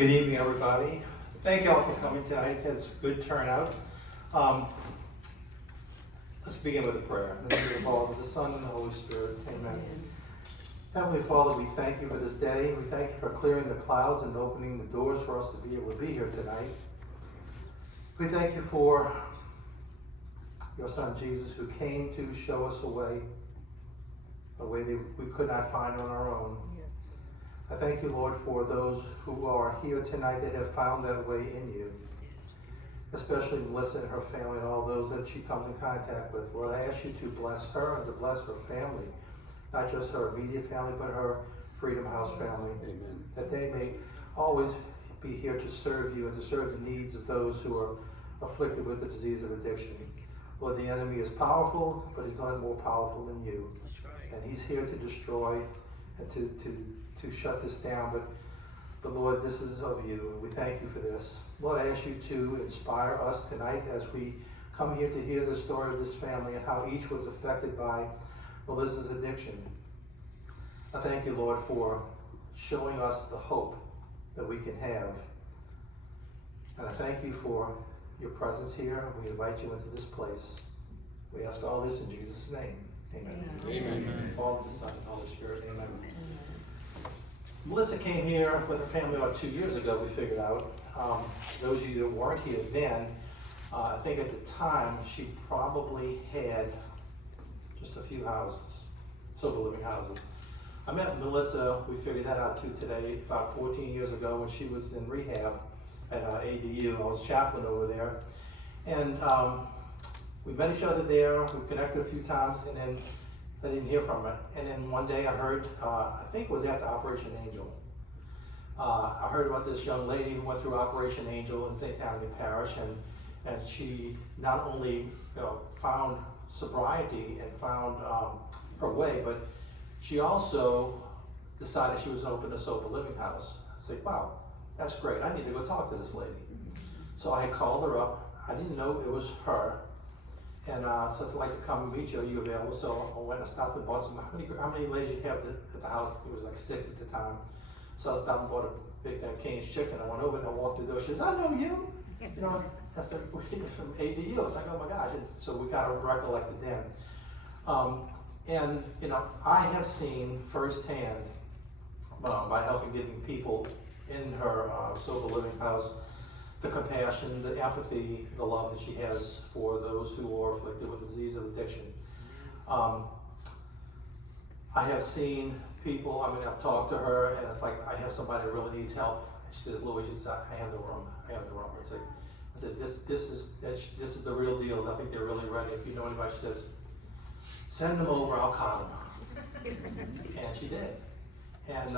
Good evening, everybody. Thank you all for coming tonight. It's a good turnout. Let's begin with a prayer. In the name of the Father, the Son, and the Holy Spirit. Amen. Heavenly Father, we thank you for this day. We thank you for clearing the clouds and opening the doors for us to be able to be here tonight. We thank you for your Son Jesus, who came to show us a way that we could not find on our own. I thank you, Lord, for those who are here tonight that have found that way in you, especially Melissa and her family and all those that she comes in contact with. Lord, I ask you to bless her and to bless her family, not just her immediate family, but her Freedom House family. Amen. That they may always be here to serve you and to serve the needs of those who are afflicted with the disease of addiction. Lord, the enemy is powerful, but he's not more powerful than you. That's right. And he's here to destroy and to shut this down, but Lord, this is of you, and we thank you for this. Lord, I ask you to inspire us tonight as we come here to hear the story of this family and how each was affected by Melissa's addiction. I thank you, Lord, for showing us the hope that we can have. And I thank you for your presence here. We invite you into this place. We ask all this in Jesus' name. Amen. Amen. Father, the Son, and Holy Spirit. Amen. Melissa came here with her family about 2 years ago, we figured out. Those of you that weren't here then, I think at the time she probably had just a few houses, sober living houses. I met Melissa, we figured that out too today, about 14 years ago when she was in rehab at ADU. I was chaplain over there. And we met each other there, we connected a few times, and then I didn't hear from her. And then one day I heard, I think it was after Operation Angel. I heard about this young lady who went through Operation Angel in St. Tammany Parish, and she not only found sobriety and found her way, but she also decided she was going to open a sober living house. I said, wow, that's great. I need to go talk to this lady. So I called her up. I didn't know it was her. And so I'd like to come and meet you. Are you available? So I went and stopped and bought some. How many ladies you have at the house? It was like 6 at the time. So I stopped and bought a big fat Cane's chicken. I went over and I walked through the door. She says, I know you. I said, we're from ADU. It's like, oh my gosh. And so we kind of recollected then. And I have seen firsthand by helping getting people in her sober living house, the compassion, the empathy, the love that she has for those who are afflicted with the disease of addiction. I have seen people, I've talked to her, and it's like, I have somebody that really needs help. And she says, Louis, I have the room. I said, this is the real deal. I think they're really ready. If you know anybody, she says, send them over, I'll calm them. And she did. And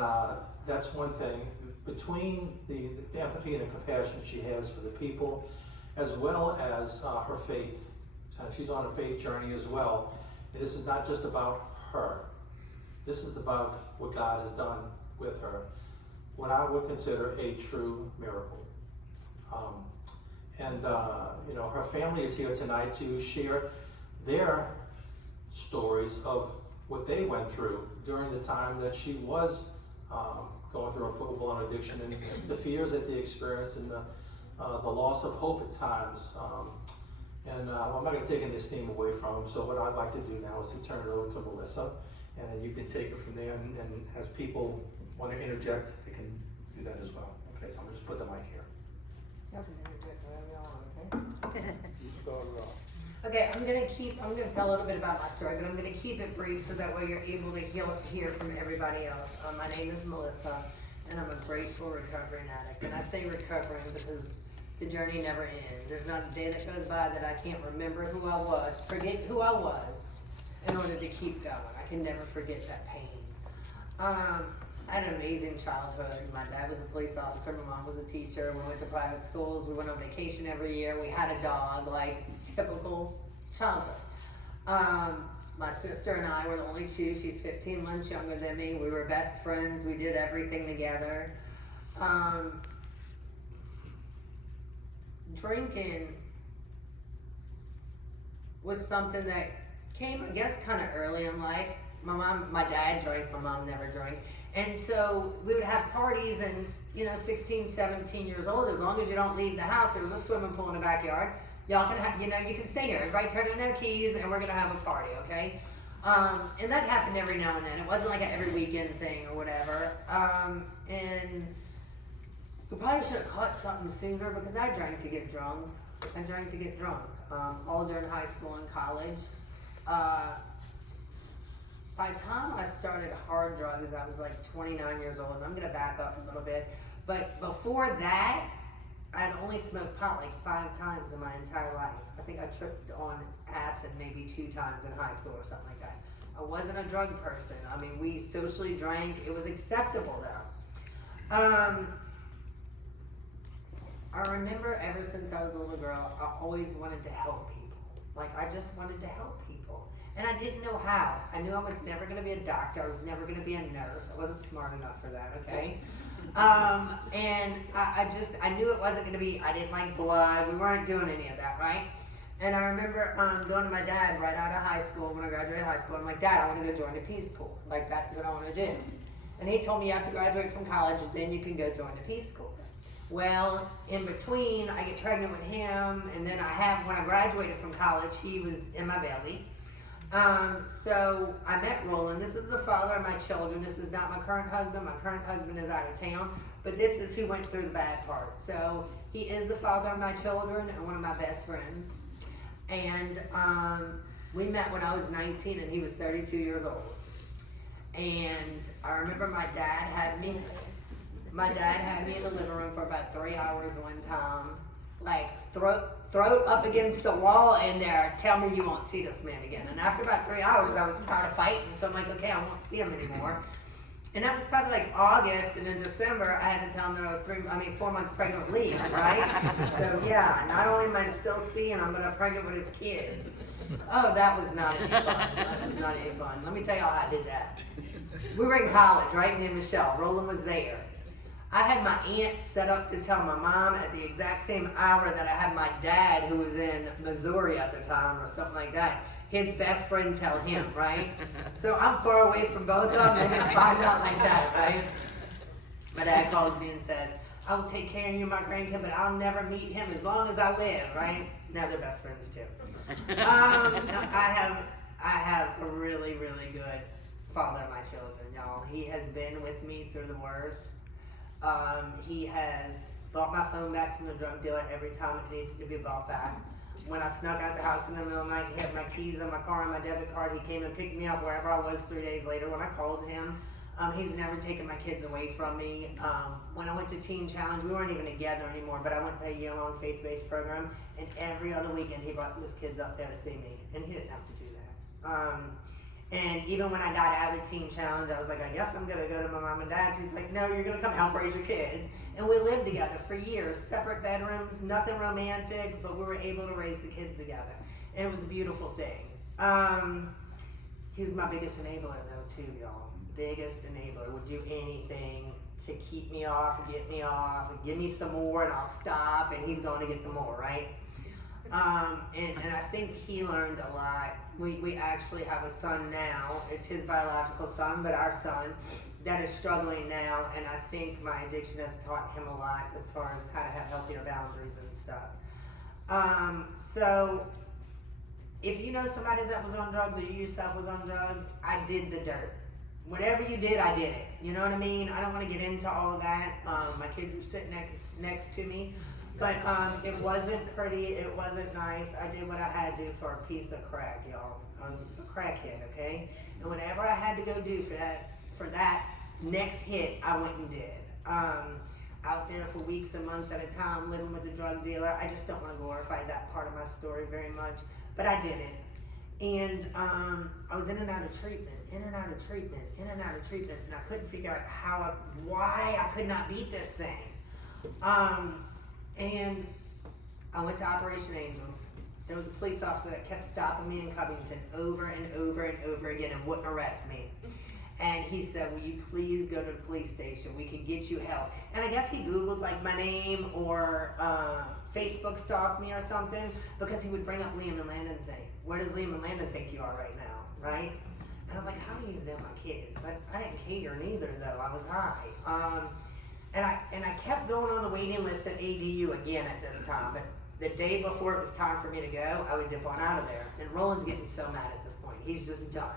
that's one thing. Between the empathy and the compassion she has for the people, as well as her faith. She's on a faith journey as well. And this is not just about her. This is about what God has done with her. What I would consider a true miracle. Her family is here tonight to share their stories of what they went through during the time that she was going through a full-blown addiction, and the fears that they experienced, and the loss of hope at times. I'm not going to take any steam away from them, so what I'd like to do now is to turn it over to Melissa, and then you can take it from there, and as people want to interject, they can do that as well. Okay, so I'm going to just put the mic here. You can interject whenever you want, okay? You start it off. Okay, I'm gonna tell a little bit about my story, but I'm gonna keep it brief so that way you're able to hear from everybody else. My name is Melissa, and I'm a grateful recovering addict. And I say recovering because the journey never ends. There's not a day that goes by that I can't remember who I was, forget who I was, in order to keep going. I can never forget that pain. I had an amazing childhood. My dad was a police officer, my mom was a teacher, we went to private schools, we went on vacation every year, we had a dog, like typical childhood. My sister and I were the only two. She's 15 months younger than me. We were best friends, we did everything together. Drinking was something that came, I guess, kind of early in life. my dad drank, my mom never drank. And so we would have parties and, 16, 17 years old, as long as you don't leave the house, there was a swimming pool in the backyard. Y'all can have, you can stay here. Everybody turn in their keys and we're gonna have a party, okay? And that happened every now and then. It wasn't like an every weekend thing or whatever. And we probably should have caught something sooner because I drank to get drunk. All during high school and college. By the time I started hard drugs, I was like 29 years old. And I'm gonna back up a little bit. But before that, I had only smoked pot like 5 times in my entire life. I think I tripped on acid maybe 2 times in high school or something like that. I wasn't a drug person. I mean, we socially drank. It was acceptable though. I remember ever since I was a little girl, I always wanted to help people. Like, I just wanted to help people. And I didn't know how. I knew I was never going to be a doctor. I was never going to be a nurse. I wasn't smart enough for that, okay? And I knew it wasn't going to be, I didn't like blood. We weren't doing any of that, right? And I remember going to my dad right out of high school, when I graduated high school. I'm like, Dad, I want to go join the Peace Corps. Like, that's what I want to do. And he told me you have to graduate from college, and then you can go join the Peace Corps. Well, in between, I get pregnant with him, and then when I graduated from college, he was in my belly. So I met Roland. This is the father of my children. This is not my current husband. My current husband is out of town, but this is who went through the bad part. So he is the father of my children and one of my best friends. And we met when I was 19 and he was 32 years old. And I remember my dad had me in the living room for about 3 hours one time, like throat up against the wall in there, tell me you won't see this man again. And after about 3 hours, I was tired of fighting, so I'm like, okay, I won't see him anymore. And that was probably like August, and in December, I had to tell him that I was 4 months pregnant with Lee, right? So yeah, not only am I still seeing him, but I'm pregnant with his kid. Oh, that was not any fun. That was not any fun. Let me tell you how I did that. We were in college, right? Me and Michelle. Roland was there. I had my aunt set up to tell my mom at the exact same hour that I had my dad, who was in Missouri at the time or something like that, his best friend tell him, right? So I'm far away from both of them, and I find out like that, right? My dad calls me and says, I will take care of you, my grandkid, but I'll never meet him as long as I live, right? Now they're best friends too. I have a really, really good father of my children, y'all. He has been with me through the worst. He has bought my phone back from the drug dealer every time it needed to be bought back. When I snuck out the house in the middle of the night and had my keys on my car and my debit card, he came and picked me up wherever I was 3 days later when I called him. He's never taken my kids away from me. When I went to Teen Challenge, we weren't even together anymore, but I went to a year-long faith-based program, and every other weekend he brought his kids up there to see me, and he didn't have to do that. And even when I got out of Teen Challenge, I was like, I guess I'm gonna go to my mom and dad's. He's like, no, you're gonna come help raise your kids. And we lived together for years, separate bedrooms, nothing romantic, but we were able to raise the kids together. And it was a beautiful thing. He was my biggest enabler though too, y'all. Biggest enabler, would do anything to keep me off, get me off, give me some more and I'll stop, and he's going to get the more, right? And I think he learned a lot. We actually have a son now. It's his biological son, but our son that is struggling now, and I think my addiction has taught him a lot as far as how to have healthier boundaries and stuff. So if you know somebody that was on drugs or you yourself was on drugs, I did the dirt. Whatever you did, I did it. You know what I mean? I don't want to get into all of that. My kids are sitting next to me. But it wasn't pretty, it wasn't nice. I did what I had to do for a piece of crack, y'all. I was a crackhead, okay? And whatever I had to go do for that next hit, I went and did. Out there for weeks and months at a time, living with a drug dealer. I just don't want to glorify that part of my story very much, but I did it. And I was in and out of treatment, and I couldn't figure out why I could not beat this thing. And I went to Operation Angels. There was a police officer that kept stopping me in Covington over and over and over again and wouldn't arrest me. And he said, will you please go to the police station? We can get you help. And I guess he Googled like my name or Facebook stalked me or something, because he would bring up Liam and Landon saying, where does Liam and Landon think you are right now, right? And I'm like, how do you know my kids? But I didn't care neither, though. I was high. And I kept going on the waiting list at ADU again at this time. But the day before it was time for me to go, I would dip on out of there. And Roland's getting so mad at this point. He's just done.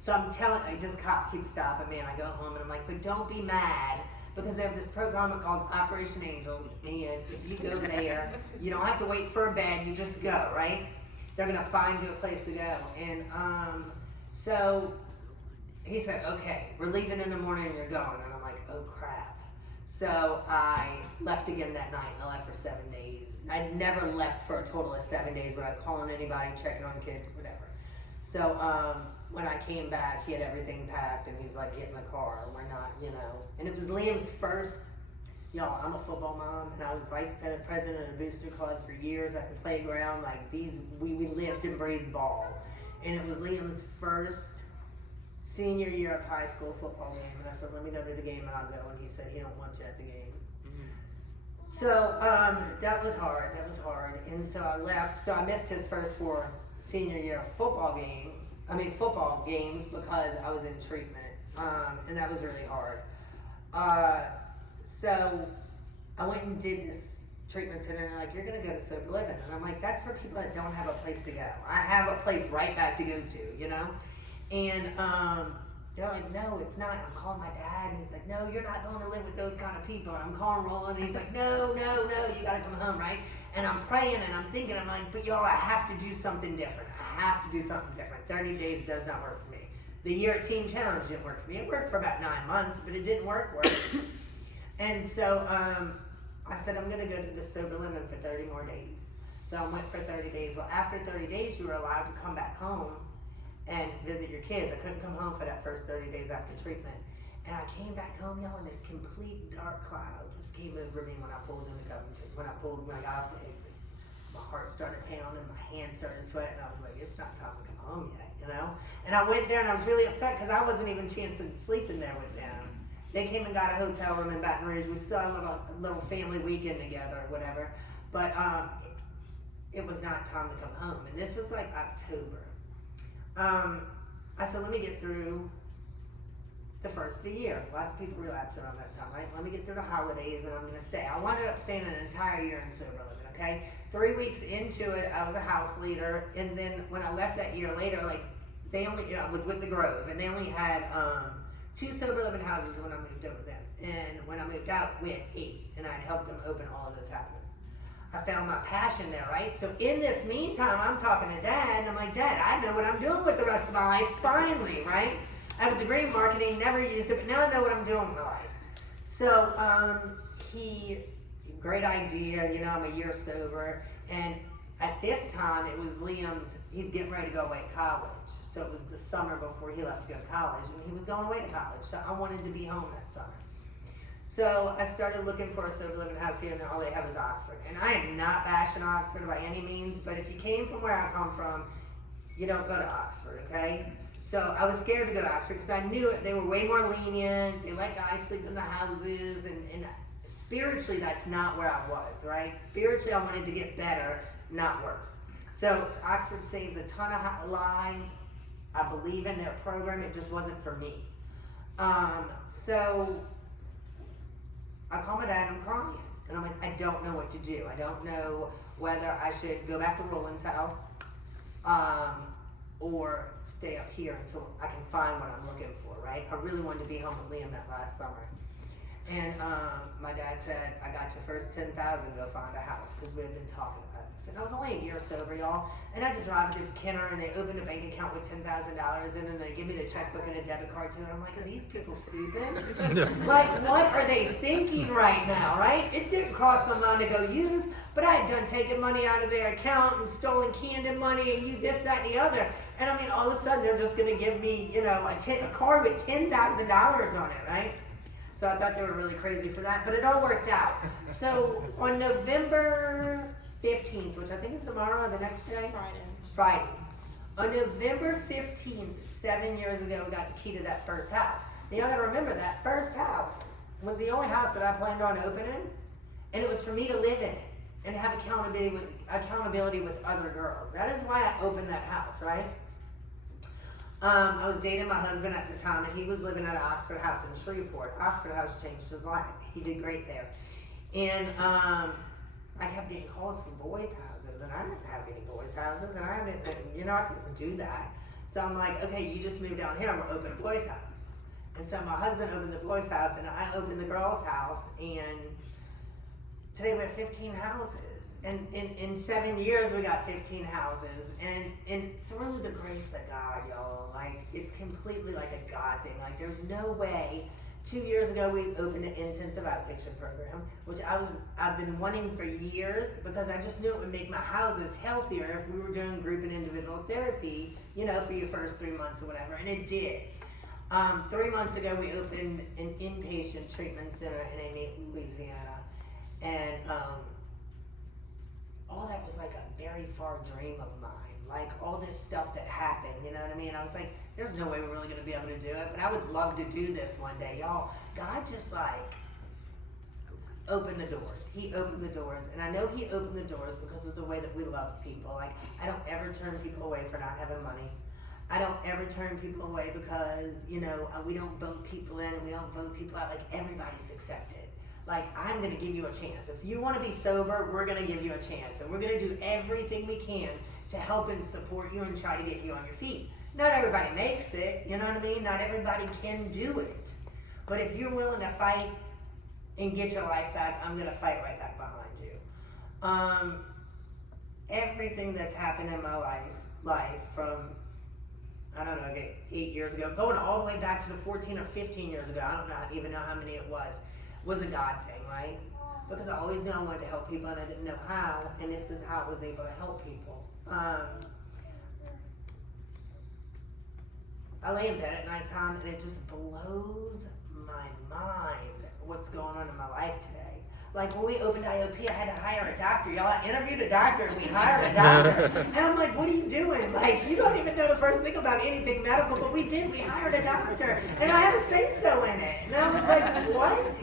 So this cop keeps stopping me, and I go home, and I'm like, but don't be mad, because they have this program called Operation Angels, and if you go there, you don't have to wait for a bed, you just go, right? They're gonna find you a place to go. And so he said, okay, we're leaving in the morning and you're going. And I'm like, oh crap. So I left again that night, and I left for 7 days. I'd never left for a total of 7 days without calling anybody, checking on kids, whatever. So when I came back, he had everything packed, and he's like, get in the car, we're not, And it was Liam's first, y'all, I'm a football mom, and I was vice president of the Booster Club for years at the playground. Like, we lived and breathed ball. And it was Liam's first senior year of high school football game, and I said, let me go to the game and I'll go. And he said he don't want you at the game. So that was hard. And so I left. So I missed his first 4 senior year football games because I was in treatment, and that was really hard. So I went and did this treatment center, and they're like, you're gonna go to sober living. And I'm like, that's for people that don't have a place to go. I have a place right back to go to, And they're like, no, it's not. I'm calling my dad, and he's like, no, you're not going to live with those kind of people. And I'm calling Roland, and he's like, no, you gotta come home, right? And I'm praying, and I'm thinking, I'm like, but y'all, I have to do something different. 30 days does not work for me. The year at Team Challenge didn't work for me. It worked for about 9 months, but it didn't work. And so I said, I'm gonna go to the sober living for 30 more days. So I went for 30 days. Well, after 30 days, you were allowed to come back home and visit your kids. I couldn't come home for that first 30 days after treatment. And I came back home, y'all, and this complete dark cloud just came over me when I pulled into Covington, when I got off the exit. My heart started pounding, my hands started sweating. I was like, it's not time to come home yet, And I went there, and I was really upset because I wasn't even chancing sleeping there with them. They came and got a hotel room in Baton Rouge. We still had a little family weekend together or whatever. But it was not time to come home. And this was like October. I said, let me get through the first of the year. Lots of people relapse around that time, right? Let me get through the holidays, and I'm going to stay. I wound up staying an entire year in sober living, okay? 3 weeks into it, I was a house leader, and then when I left that year later, I was with the Grove, and they only had 2 sober living houses when I moved in with them. And when I moved out, we had 8, and I'd helped them open all of those houses. I found my passion there, right? So in this meantime, I'm talking to Dad, and I'm like, Dad, I know what I'm doing with the rest of my life, finally, right? I have a degree in marketing, never used it, but now I know what I'm doing with my life. So great idea, I'm a year sober, and at this time, it was Liam's, he's getting ready to go away to college. So it was the summer before he left to go to college, and he was going away to college, so I wanted to be home that summer. So I started looking for a sober living house here, and all they have is Oxford. And I am not bashing Oxford by any means, but if you came from where I come from, you don't go to Oxford, okay? So I was scared to go to Oxford because I knew they were way more lenient. They let guys sleep in the houses, and spiritually, that's not where I was, right? Spiritually, I wanted to get better, not worse. So Oxford saves a ton of lives. I believe in their program. It just wasn't for me. So I call my dad, I'm crying. And I'm like, I don't know what to do. I don't know whether I should go back to Roland's house or stay up here until I can find what I'm looking for, right? I really wanted to be home with Liam that last summer. And my dad said, I got your first $10,000, go find a house, because we had been talking about this. And I was only a year sober, y'all. And I had to drive to Kenner, and they opened a bank account with $10,000 in, and they give me the checkbook and a debit card too. And I'm like, are these people stupid? Like, what are they thinking right now, right? It didn't cross my mind to go use, but I had done taking money out of their account and stolen Camden money and you this, that, and the other. And I mean, all of a sudden, they're just going to give me, a card with $10,000 on it, right? So I thought they were really crazy for that, but it all worked out. So on November 15th, which I think is tomorrow or the next day? Friday. On November 15th, 7 years ago, we got the key to that first house. Now, you gotta remember, that first house was the only house that I planned on opening, and it was for me to live in it and have accountability with other girls. That is why I opened that house, right? I was dating my husband at the time, and he was living at an Oxford House in Shreveport. Oxford House changed his life. He did great there. And I kept getting calls from boys' houses, and I didn't have any boys' houses, and I didn't, I couldn't do that. So I'm like, okay, you just moved down here, I'm gonna open a boys' house. And so my husband opened the boys' house, and I opened the girls' house, and today we have 15 houses. And in 7 years, we got 15 houses. And through the grace of God, y'all, like, it's completely like a God thing. Like, there's no way. 2 years ago, we opened an intensive outpatient program, which I've been wanting for years, because I just knew it would make my houses healthier if we were doing group and individual therapy, for your first 3 months or whatever, and it did. 3 months ago, we opened an inpatient treatment center in Amy, Louisiana, and all that was like a very far dream of mine. Like, all this stuff that happened, you know what I mean? I was like, there's no way we're really gonna be able to do it, but I would love to do this one day, y'all. God just like opened the doors. He opened the doors, and I know he opened the doors because of the way that we love people. Like, I don't ever turn people away for not having money. I don't ever turn people away because, we don't vote people in and we don't vote people out. Like, everybody's accepted. Like, I'm gonna give you a chance. If you wanna be sober, we're gonna give you a chance, and we're gonna do everything we can to help and support you and try to get you on your feet. Not everybody makes it, you know what I mean? Not everybody can do it. But if you're willing to fight and get your life back, I'm gonna fight right back behind you. Everything that's happened in my life from, I don't know, 8 years ago, going all the way back to the 14 or 15 years ago, I don't even know how many it was a God thing, right? Because I always knew I wanted to help people, and I didn't know how, and this is how I was able to help people. I lay in bed at nighttime, and it just blows my mind what's going on in my life today. Like, when we opened IOP, I had to hire a doctor. Y'all, I interviewed a doctor, and we hired a doctor. And I'm like, what are you doing? Like, you don't even know the first thing about anything medical, but we did. We hired a doctor. And I had a say-so in it. And I was like, what?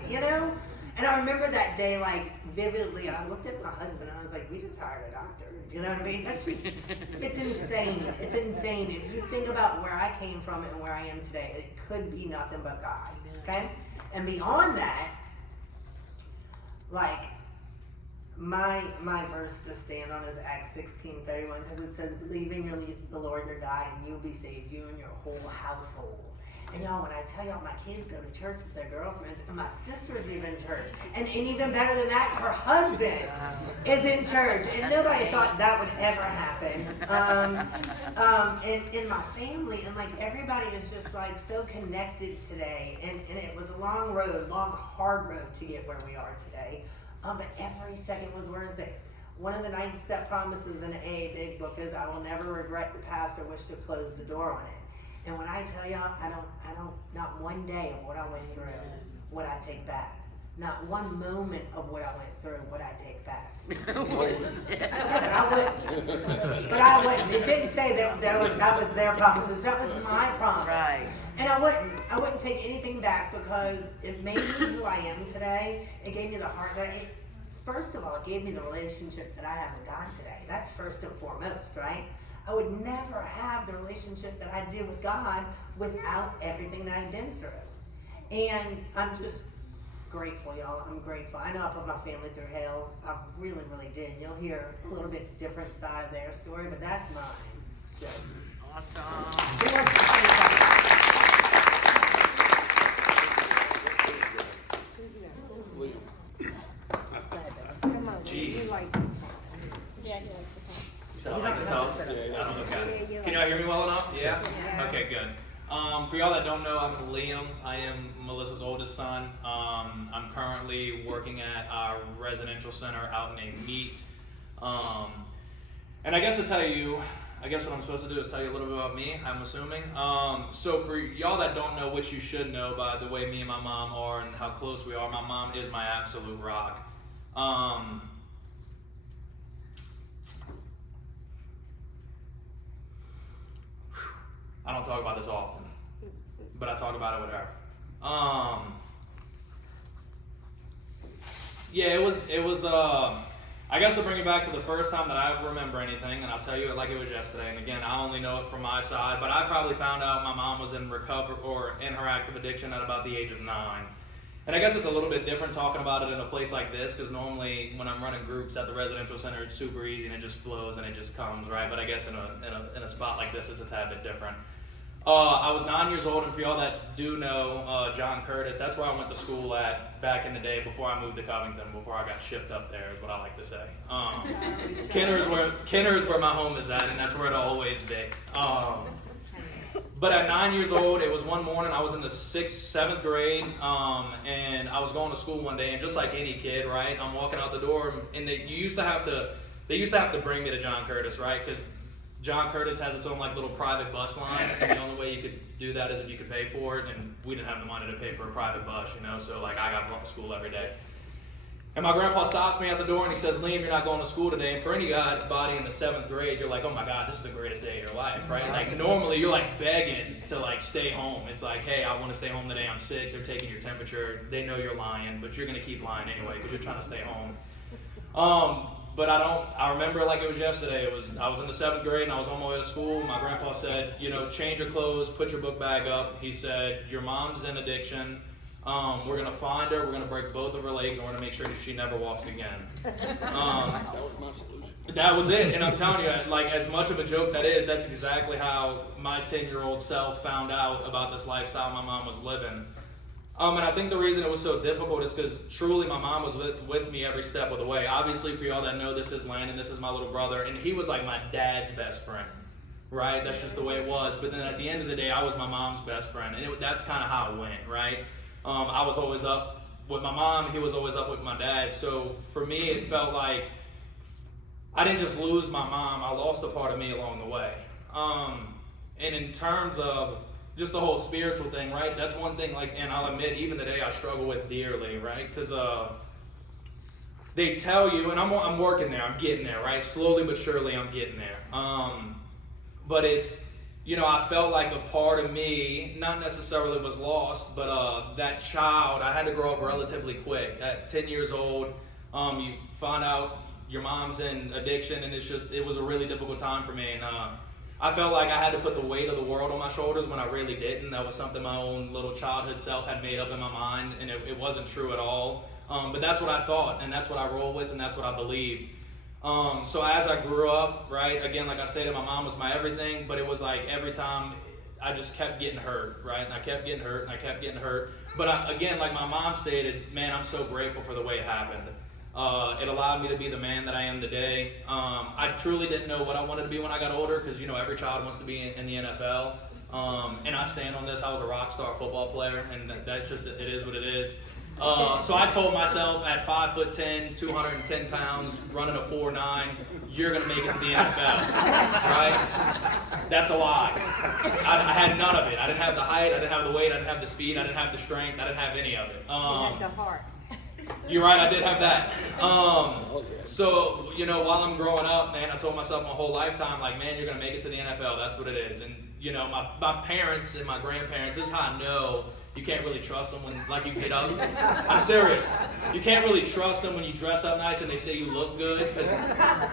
And I remember that day, like, vividly. I looked at my husband, and I was like, we just hired a doctor. You know what I mean? That's just, it's insane. It's insane. If you think about where I came from and where I am today, it could be nothing but God. Okay? And beyond that, like, my verse to stand on is Acts 16:31, because it says, believe in the Lord your God, and you'll be saved, you and your whole household. And y'all, when I tell y'all, my kids go to church with their girlfriends, and my sister's even in church, and even better than that, her husband is in church, and nobody thought that would ever happen. And in my family, and like, everybody is just like so connected today, and it was a long, hard road to get where we are today, but every second was worth it. One of the 9-step promises in the AA Big Book is, I will never regret the past or wish to close the door on it. And when I tell y'all, I don't, not one day of what I went through would I take back. Not one moment of what I went through would I take back. But I wouldn't. It didn't say that was their promises. That was my promise. Right. And I wouldn't take anything back, because it made me who I am today. It gave me the heart that first of all, it gave me the relationship that I have with God today. That's first and foremost, right? I would never have the relationship that I do with God without everything that I've been through. And I'm just grateful, y'all. I'm grateful. I know I put my family through hell. I really, really did. You'll hear a little bit different side of their story, but that's mine. So awesome. Jeez. Yeah, So I like to talk. Okay. Can y'all hear me well enough? Yeah? Yes. Okay, good. For y'all that don't know, I'm Liam. I am Melissa's oldest son. I'm currently working at our residential center out in Meat. And I guess to tell you, I guess what I'm supposed to do is tell you a little bit about me, I'm assuming. So for y'all that don't know, which you should know by the way me and my mom are and how close we are, my mom is my absolute rock. I don't talk about this often, but I talk about it with her. Yeah, it was. I guess to bring it back to the first time that I remember anything, and I'll tell you it like it was yesterday, and again, I only know it from my side, but I probably found out my mom was in recovery or in her active addiction at about the age of 9. And I guess it's a little bit different talking about it in a place like this, because normally when I'm running groups at the residential center, it's super easy and it just flows and it just comes, right? But I guess in a spot like this, it's a tad bit different. I was 9 years old, and for y'all that do know John Curtis, that's where I went to school at back in the day before I moved to Covington, before I got shipped up there, is what I like to say. Kenner is where my home is at, and that's where it'll always be. But at 9 years old, it was one morning, I was in the 6th, 7th grade, and I was going to school one day, and just like any kid, right, I'm walking out the door, and they used to have to bring me to John Curtis, right, because John Curtis has its own like little private bus line, and the only way you could do that is if you could pay for it, and we didn't have the money to pay for a private bus, you know, so like I got brought to school every day. And my grandpa stops me at the door and he says, Liam, you're not going to school today. And for any body in the 7th grade, you're like, oh my God, this is the greatest day of your life, right? Like normally you're like begging to like stay home. It's like, hey, I want to stay home today. I'm sick. They're taking your temperature. They know you're lying, but you're going to keep lying anyway because you're trying to stay home. But I remember it like it was yesterday. I was in the 7th grade and I was on my way to school. My grandpa said, you know, change your clothes, put your book bag up. He said, your mom's in addiction. We're going to find her, we're going to break both of her legs, and we're going to make sure that she never walks again. That was my solution. That was it, and I'm telling you, like, as much of a joke that is, that's exactly how my 10-year-old self found out about this lifestyle my mom was living. And I think the reason it was so difficult is because truly my mom was with me every step of the way. Obviously, for y'all that know, this is Landon, this is my little brother, and he was like my dad's best friend, right? That's just the way it was. But then at the end of the day, I was my mom's best friend, and that's kind of how it went, right? I was always up with my mom, he was always up with my dad. So for me, it felt like I didn't just lose my mom, I lost a part of me along the way. And in terms of just the whole spiritual thing, right? That's one thing, like, and I'll admit, even today I struggle with dearly, right? Because they tell you, and I'm working there, I'm getting there, right? Slowly but surely I'm getting there. But it's, you know, I felt like a part of me, not necessarily was lost, but that child, I had to grow up relatively quick. At 10 years old, you find out your mom's in addiction, and it was a really difficult time for me. And I felt like I had to put the weight of the world on my shoulders when I really didn't. That was something my own little childhood self had made up in my mind, and it wasn't true at all. But that's what I thought, and that's what I rolled with, and that's what I believed. So as I grew up, right, again, like I stated, my mom was my everything, but it was like every time I just kept getting hurt, right? And I kept getting hurt, and I kept getting hurt. But again, like my mom stated, man, I'm so grateful for the way it happened. It allowed me to be the man that I am today. I truly didn't know what I wanted to be when I got older, because, you know, every child wants to be in the NFL. And I stand on this, I was a rock star football player, and that's just, it is what it is. So I told myself at 5'10", 210 pounds, running a 4.9, you're gonna make it to the NFL, right? That's a lie. I had none of it. I didn't have the height, I didn't have the weight, I didn't have the speed, I didn't have the strength, I didn't have any of it. You had the heart. You're right, I did have that. So, you know, while I'm growing up, man, I told myself my whole lifetime, like, man, you're gonna make it to the NFL, that's what it is. And, you know, my parents and my grandparents, this is how I know you can't really trust them when, like, you get up. I'm serious. You can't really trust them when you dress up nice and they say you look good, because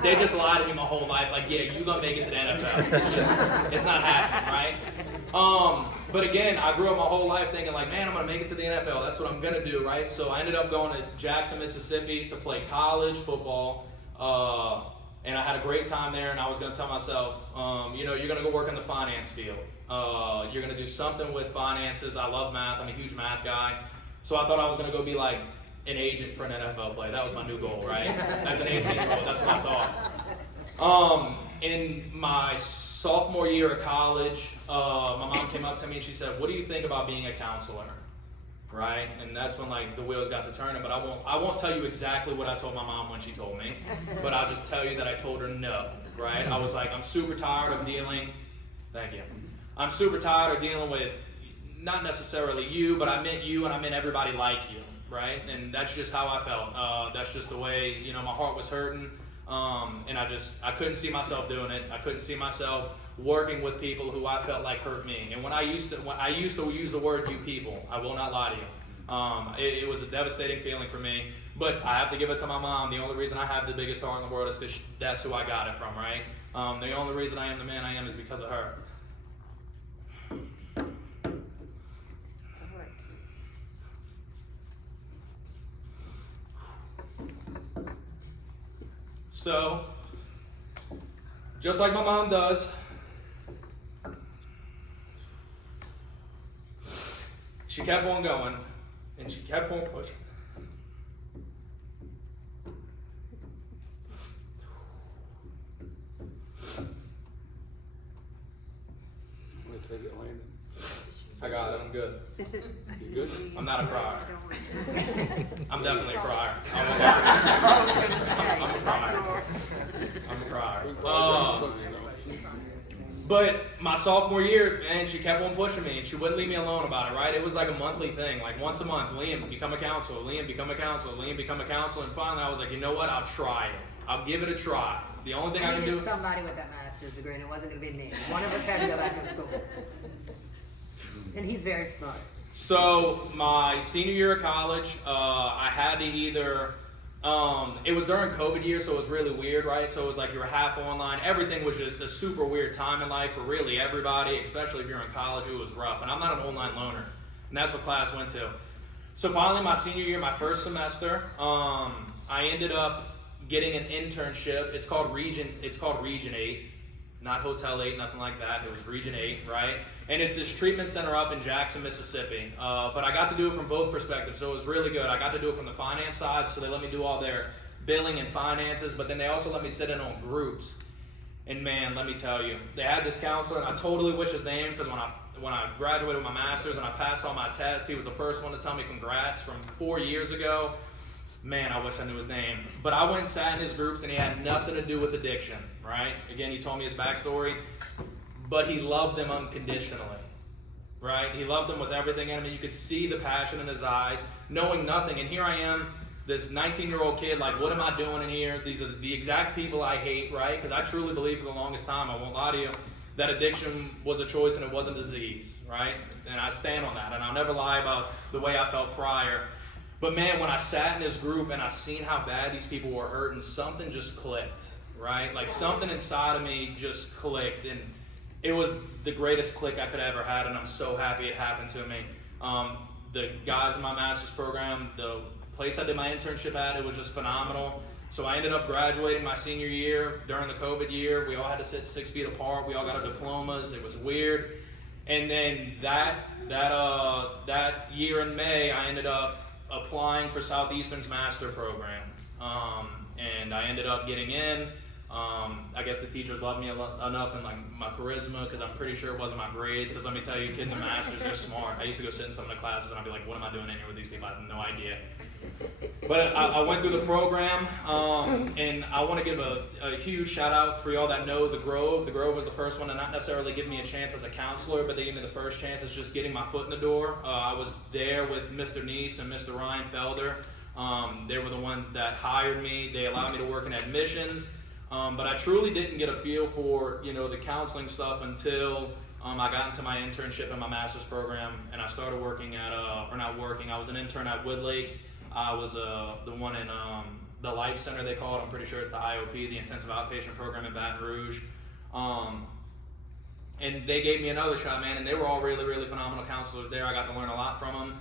they just lied to me my whole life. Like, yeah, you're gonna make it to the NFL. It's not happening, right? But again, I grew up my whole life thinking, like, man, I'm gonna make it to the NFL. That's what I'm gonna do, right? So I ended up going to Jackson, Mississippi to play college football. And I had a great time there, and I was gonna tell myself, you know, you're gonna go work in the finance field. You're gonna do something with finances. I love math, I'm a huge math guy. So I thought I was gonna go be like an agent for an NFL player. That was my new goal, right? As an 18-year-old, that's what I thought. In my sophomore year of college, my mom came up to me and she said, what do you think about being a counselor? Right? And that's when, like, the wheels got to turning. But I won't tell you exactly what I told my mom when she told me, but I'll just tell you that I told her no, right? I was like, I'm super tired of dealing, thank you. I'm super tired of dealing with not necessarily you, but I meant you and I meant everybody like you, right? And that's just how I felt. That's just the way, you know, my heart was hurting. And I couldn't see myself doing it. I couldn't see myself working with people who I felt like hurt me. And when I used to use the word "you people," I will not lie to you. It was a devastating feeling for me, but I have to give it to my mom. The only reason I have the biggest heart in the world is because that's who I got it from, right? The only reason I am the man I am is because of her. So, just like my mom does, she kept on going, and she kept on pushing. I'm gonna take it, Landon. I got it, I'm good. You good? I'm not a crier. I'm definitely a crier. I'm a crier. But my sophomore year, man, she kept on pushing me, and she wouldn't leave me alone about it, right? It was like a monthly thing, like once a month, Liam, become a counselor, Liam, become a counselor, Liam, become a counselor, and finally I was like, you know what, I'll try it. I'll give it a try. The only thing I can needed do... somebody with that master's degree, and it wasn't going to be me. One of us had to go back to school. And he's very smart. So my senior year of college, I had to either, it was during COVID year, so it was really weird, right? So it was like you were half online. Everything was just a super weird time in life for really everybody, especially if you're in college. It was rough. And I'm not an online loner, and that's what class went to. So finally, my senior year, my first semester, I ended up getting an internship. It's called Region 8. Not Hotel 8, nothing like that. It was Region 8, right? And it's this treatment center up in Jackson, Mississippi. But I got to do it from both perspectives, so it was really good. I got to do it from the finance side, so they let me do all their billing and finances, but then they also let me sit in on groups. And man, let me tell you, they had this counselor, and I totally wish his name, because when I graduated with my master's and I passed all my tests, he was the first one to tell me congrats from 4 years ago. Man, I wish I knew his name. But I went and sat in his groups, and he had nothing to do with addiction, right? Again, he told me his backstory, but he loved them unconditionally, right? He loved them with everything in him, and you could see the passion in his eyes, knowing nothing. And here I am, this 19-year-old kid, like, what am I doing in here? These are the exact people I hate, right? Because I truly believe for the longest time, I won't lie to you, that addiction was a choice and it wasn't disease, right? And I stand on that, and I'll never lie about the way I felt prior. But man, when I sat in this group and I seen how bad these people were hurting, something just clicked, right? Like something inside of me just clicked, and it was the greatest click I could have ever had, and I'm so happy it happened to me. The guys in my master's program, the place I did my internship at, it was just phenomenal. So I ended up graduating my senior year during the COVID year. We all had to sit 6 feet apart. We all got our diplomas. It was weird. And then that year in May, I ended up applying for Southeastern's master program, and I ended up getting in. I guess the teachers loved me enough and like my charisma, because I'm pretty sure it wasn't my grades, because let me tell you, kids in masters, they're smart. I used to go sit in some of the classes and I'd be like, what am I doing in here with these people? I have no idea. But I went through the program, and I want to give a huge shout out for y'all that know the Grove. The Grove was the first one to not necessarily give me a chance as a counselor, but they gave me the first chance as just getting my foot in the door. I was there with Mr. Neese and Mr. Ryan Felder. They were the ones that hired me. They allowed me to work in admissions, but I truly didn't get a feel for the counseling stuff until I got into my internship in my master's program, and I started working at I was an intern at Woodlake. I was the one in the Life Center, they call it. I'm pretty sure it's the IOP, the Intensive Outpatient Program in Baton Rouge. And they gave me another shot, man, and they were all really, really phenomenal counselors there. I got to learn a lot from them.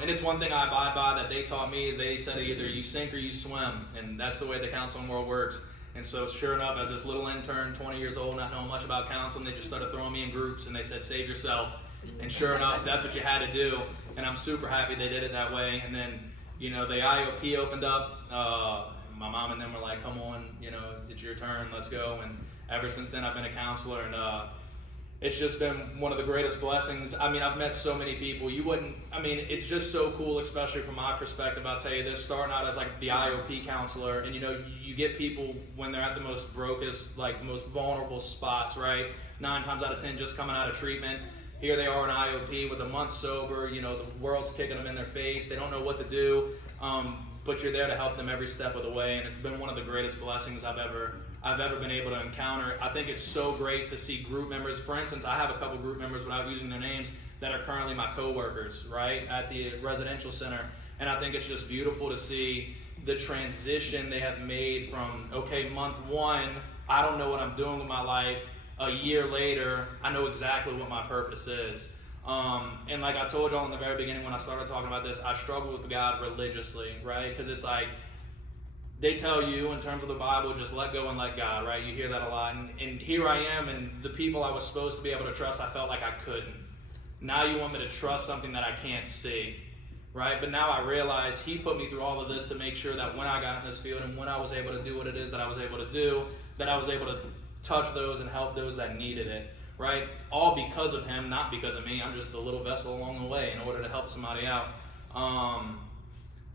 And it's one thing I abide by that they taught me is they said either you sink or you swim, and that's the way the counseling world works. And so sure enough, as this little intern, 20 years old, not knowing much about counseling, they just started throwing me in groups, and they said, save yourself. And sure enough, that's what you had to do. And I'm super happy they did it that way. And then the IOP opened up. My mom and them were like, come on, it's your turn, let's go. And ever since then, I've been a counselor, and it's just been one of the greatest blessings. I mean, I've met so many people. It's just so cool, especially from my perspective. I'll tell you this, starting out as like the IOP counselor, and you get people when they're at the most brokest, like most vulnerable spots, right? 9 times out of 10 just coming out of treatment. Here they are in IOP with a month sober, the world's kicking them in their face. They don't know what to do, but you're there to help them every step of the way. And it's been one of the greatest blessings I've ever been able to encounter. I think it's so great to see group members. For instance, I have a couple group members, without using their names, that are currently my coworkers, right, at the residential center. And I think it's just beautiful to see the transition they have made from, okay, month one, I don't know what I'm doing with my life. A year later, I know exactly what my purpose is. And like I told y'all in the very beginning when I started talking about this, I struggle with God religiously, right? Because it's like, they tell you in terms of the Bible, just let go and let God, right? You hear that a lot. And here I am, and the people I was supposed to be able to trust, I felt like I couldn't. Now you want me to trust something that I can't see, right? But now I realize He put me through all of this to make sure that when I got in this field and when I was able to do what it is that I was able to do, that I was able to touch those and help those that needed it, right? All because of Him, not because of me. I'm just a little vessel along the way in order to help somebody out.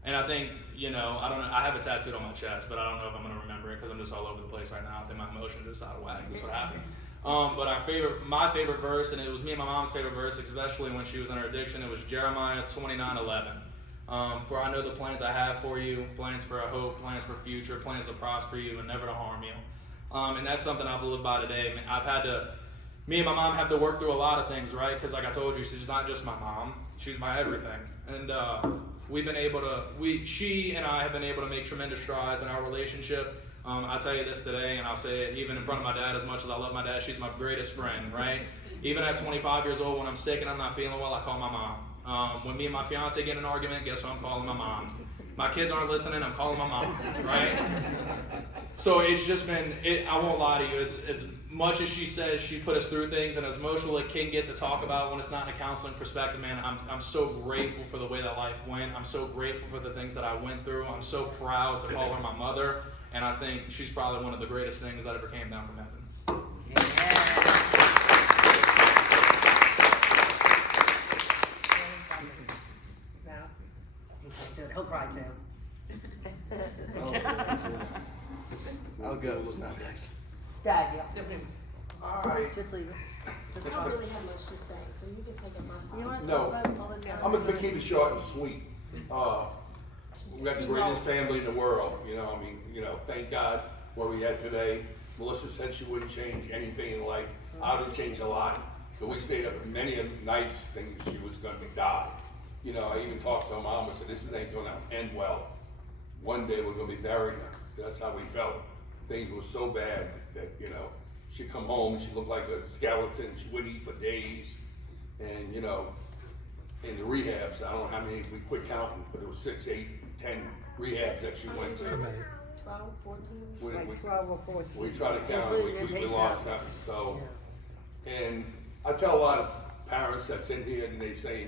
And I think, I don't know, I have it tattooed on my chest, but I don't know if I'm going to remember it because I'm just all over the place right now. I think my emotions are just out of whack. That's what happened. But my favorite verse, and it was me and my mom's favorite verse, especially when she was in her addiction, it was Jeremiah 29:11. For I know the plans I have for you, plans for a hope, plans for future, plans to prosper you and never to harm you. And that's something I've lived by today. Me and my mom have to work through a lot of things, right? Because like I told you, she's not just my mom, she's my everything. And she and I have been able to make tremendous strides in our relationship. I'll tell you this today, and I'll say it even in front of my dad, as much as I love my dad, she's my greatest friend, right? Even at 25 years old, when I'm sick and I'm not feeling well, I call my mom. When me and my fiance get in an argument, guess who I'm calling? My mom. My kids aren't listening, I'm calling my mom, right? So it's just been, I won't lie to you, as much as she says she put us through things and as emotional it can get to talk about when it's not in a counseling perspective, man, I'm so grateful for the way that life went. I'm so grateful for the things that I went through. I'm so proud to call her my mother, and I think she's probably one of the greatest things that ever came down from heaven. He'll cry too. I'll go. What's not next? Dad, yeah. Alright. Just leave it. Just I talk. don't really have much to say, so you can take up my time. You want to No. talk about all the time? I'm gonna keep it short and sweet. We got the greatest family in the world, thank God what we had today. Melissa said she wouldn't change anything in life. I would change a lot. But we stayed up many nights thinking she was gonna die. I even talked to her mom and said, this ain't gonna end well. One day we're gonna be burying her. That's how we felt. Things were so bad that, she'd come home and she looked like a skeleton. She wouldn't eat for days. And, in the rehabs, I don't know how many, we quit counting, but it was 6, 8, 10 rehabs that she went to. 12, 14? We 12 or 14. we try to count, Including we inpatient. lost that, so. And I tell a lot of parents that's in here and they say,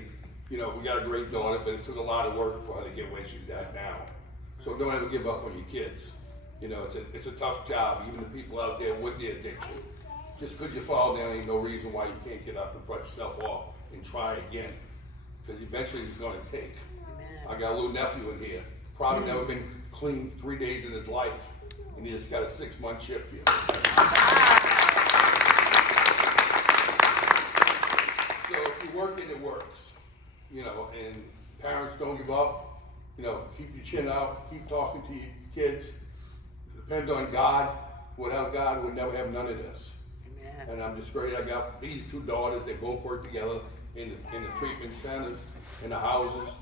we got a great daughter, but it took a lot of work for her to get where she's at now. So don't ever give up on your kids. It's a tough job, even the people out there with the addiction. Just because you fall down ain't no reason why you can't get up and brush yourself off and try again. Because eventually it's gonna take. I got a little nephew in here, probably never been clean 3 days in his life, and he just got a 6-month chip here. So if you work it works. And parents don't give up. Keep your chin out, keep talking to your kids. Depend on God. Without God, we'd never have none of this. Amen. And I'm just great. I got these 2 daughters. They both work together in the treatment centers, in the houses,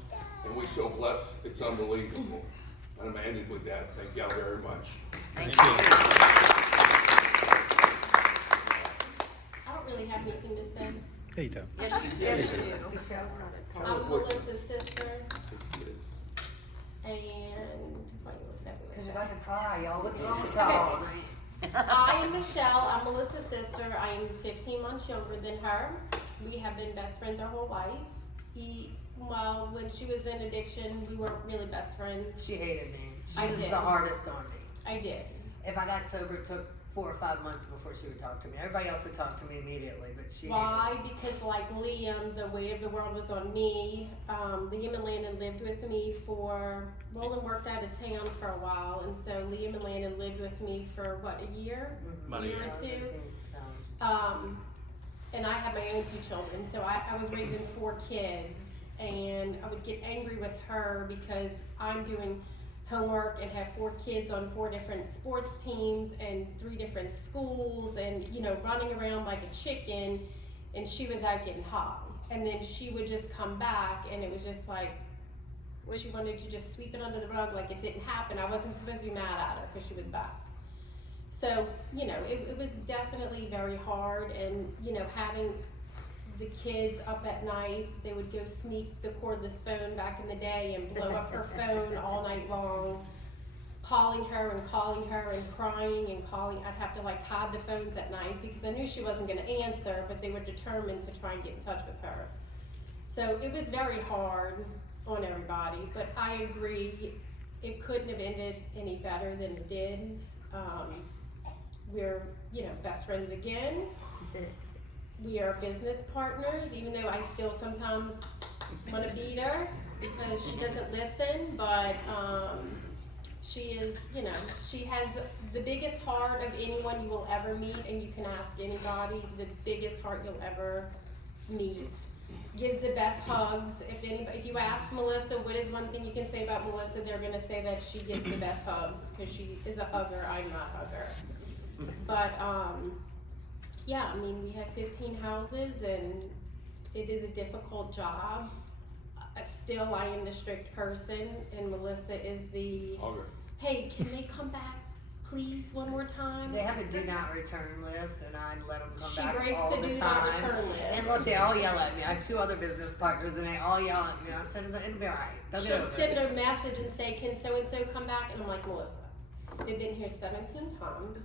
and we're so blessed. It's unbelievable. And I'm ending with that. Thank y'all very much. Thank you. I don't really have anything to say. Hey, you do. Yes, you do. I'm Melissa's sister, and why you looking at me Because like you're that? about to cry, y'all. What's wrong with y'all? I am Michelle. I'm Melissa's sister. I am 15 months younger than her. We have been best friends our whole life. When she was in addiction, we weren't really best friends. She hated me. She I was did. the hardest on me. I did. If I got sober, it took 4 or 5 months before she would talk to me. Everybody else would talk to me immediately, but she Why? Because like Liam, the weight of the world was on me. Liam and Landon lived with me Roland worked out of town for a while, and so Liam and Landon lived with me for what, a year? About a year year. or two? And I had my own 2 children, so I was raising 4 kids, and I would get angry with her because I'm doing homework and have 4 kids on 4 different sports teams and 3 different schools and, running around like a chicken, and she was out getting high. and then she would just come back, and it was just like, she wanted to just sweep it under the rug like it didn't happen. I wasn't supposed to be mad at her because she was back. So, you know, it was definitely very hard, and, you know, having the kids up at night, they would go sneak the cordless phone back in the day and blow up her phone all night long, calling her and crying and calling. I'd have to like hide the phones at night because I knew she wasn't gonna answer, but they were determined to try and get in touch with her. So it was very hard on everybody, but I agree, it couldn't have ended any better than it did. We're, you know, best friends again. We are business partners, even though I still sometimes want to beat her because she doesn't listen, but she is, you know, she has the biggest heart of anyone you will ever meet, and you can ask anybody, the biggest heart you'll ever meet. Gives the best hugs. If you ask Melissa what is one thing you can say about Melissa, they're gonna say that she gives the best hugs because she is a hugger. I'm not a hugger. But yeah, I mean, we have 15 houses, and it is a difficult job. Still, I am the strict person, and Melissa is the, Hugger. hey, can they come back, please, one more time? They have a do not return list, and I let them come She back breaks all the the do not time. return list. And look, they all yell at me. I have 2 other business partners, and they all yell at me. I said, it'll be all right. They'll get She'll over send it. a message and say, can so-and-so come back? And I'm like, Melissa, they've been here 17 times.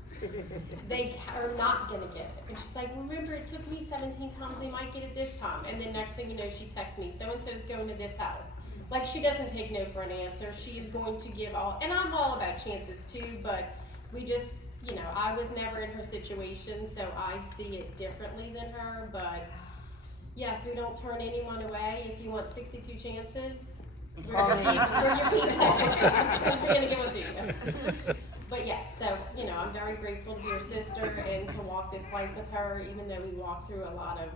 They are not gonna get it. And she's like, remember, it took me 17 times, they might get it this time. And then next thing you know, she texts me, so-and-so's going to this house. Like, she doesn't take no for an answer. She is going to give all, and I'm all about chances too, but we just, you know, I was never in her situation, so I see it differently than her. But yes, we don't turn anyone away. If you want 62 chances, we're your people, because we're gonna give it to you. But yes, so, you know, I'm very grateful to be your sister and to walk this life with her, even though we walked through a lot of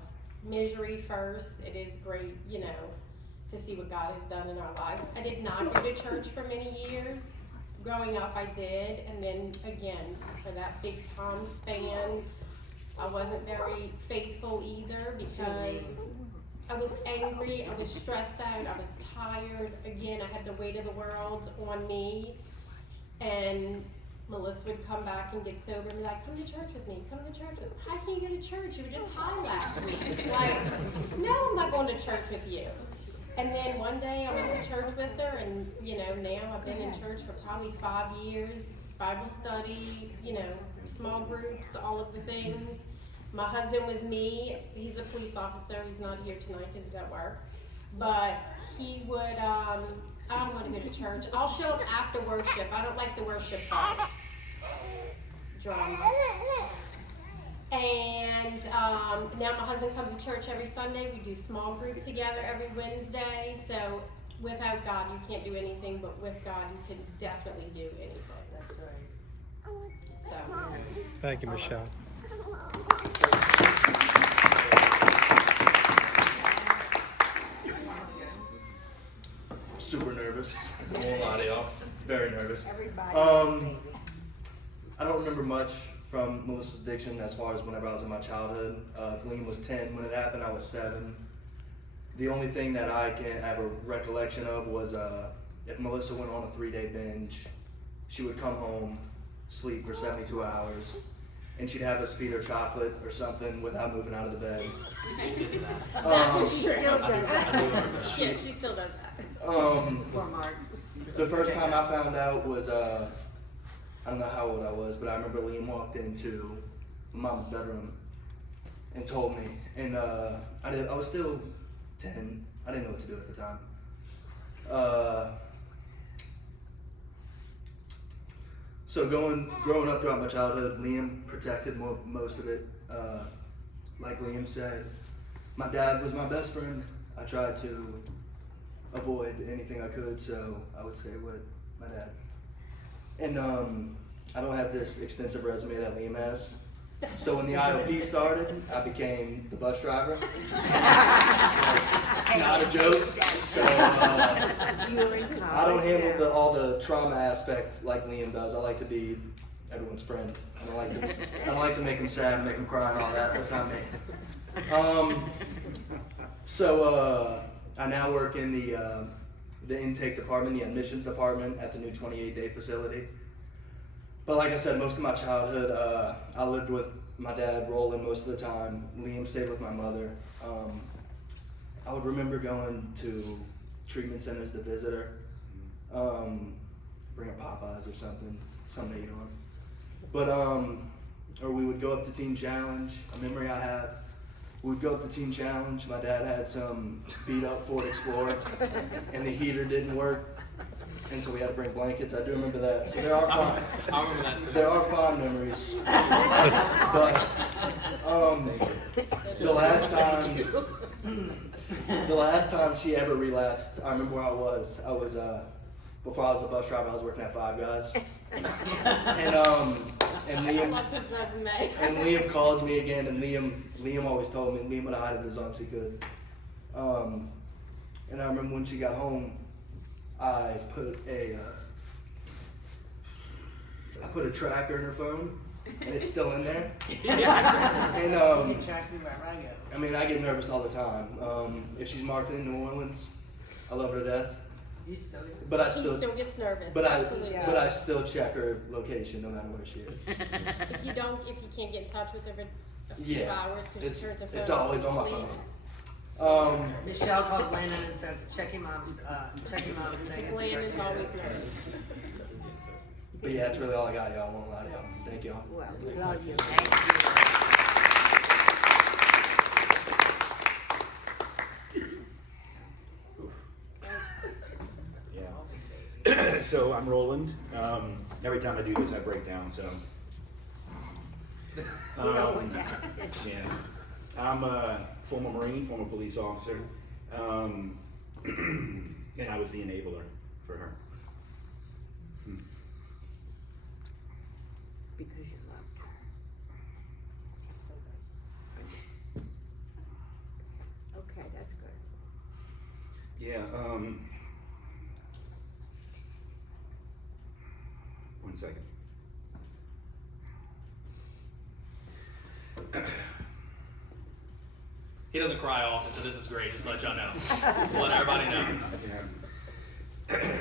misery first. It is great, you know, to see what God has done in our lives. I did not go to church for many years. Growing up, I did, and then again, for that big time span, I wasn't very faithful either because I was angry, I was stressed out, I was tired. Again, I had the weight of the world on me, and Melissa would come back and get sober and be like, come to church with me, come to church with me. How can you go to church? You were just high last week. Like, no, I'm not going to church with you. And then one day I went to church with her, and, you know, now I've been in church for probably 5 years, Bible study, you know, small groups, all of the things. My husband was me. He's a police officer. He's not here tonight because he's at work. But he would, I don't want to go to church. I'll show up after worship. I don't like the worship part. Drama. And now my husband comes to church every Sunday. We do small group together every Wednesday. So without God, you can't do anything, but with God, you can definitely do anything. That's right. So. Thank you, Michelle. Super nervous. I won't lie to y'all. Very nervous. Everybody. I don't remember much from Melissa's addiction as far as whenever I was in my childhood. If Liam was 10, when it happened, I was 7. The only thing that I can have a recollection of was if Melissa went on a 3-day binge, she would come home, sleep for 72 hours, and she'd have us feed her chocolate or something without moving out of the bed. Yeah, she still does that. Poor Mark. The first time I found out was, I don't know how old I was, but I remember Liam walked into Mom's bedroom and told me, and I was still 10. I didn't know what to do at the time. So growing up throughout my childhood, Liam protected most of it. Like Liam said, my dad was my best friend. I tried to avoid anything I could, so I would stay with my dad. And I don't have this extensive resume that Liam has. So when the IOP started, I became the bus driver. It's not a joke. So I don't handle all the trauma aspect like Liam does. I like to be everyone's friend. I don't like to make them sad and make them cry and all that. That's not me. So I now work in the intake department, the admissions department at the new 28-day facility. But like I said, most of my childhood, I lived with my dad, Roland, most of the time. Liam stayed with my mother. I would remember going to treatment centers to visit her, bring her Popeyes or something to eat on. But, or we would go up to Teen Challenge, a memory I have. We would go up to Teen Challenge. My dad had some beat up Ford Explorer and the heater didn't work. And so we had to bring blankets. I do remember that. So there are fond, I remember that too. there are fond memories. But the last time she ever relapsed, I remember where I was. Before I was the bus driver, I was working at Five Guys. And I Liam love his resume. and Liam calls me again, and Liam always told me Liam would hide it as long as he could. And I remember when she got home, I put a tracker in her phone, and it's still in there. And I mean, I get nervous all the time. If she's marked in New Orleans, I love her to death. You still do? But I He still, still gets nervous. but Absolutely. I still check her location no matter where she is. If you can't get in touch with her for a few Yeah, hours because she turns her phone it's off always and on my sleeps. phone. Michelle calls Landon and says, check your mom's thing. Because and see where Landon's she always is." nervous. But yeah, that's really all I got, y'all. I won't lie to y'all. Thank y'all. Well, we love you. Yeah. So I'm Roland. Every time I do this, I break down. So. Yeah. I'm a former Marine, former police officer, and I was the enabler for her. Because you love her. Okay, that's good. Yeah. One second. He doesn't cry often, so this is great. Just to let y'all know. Just to let everybody know. Yeah.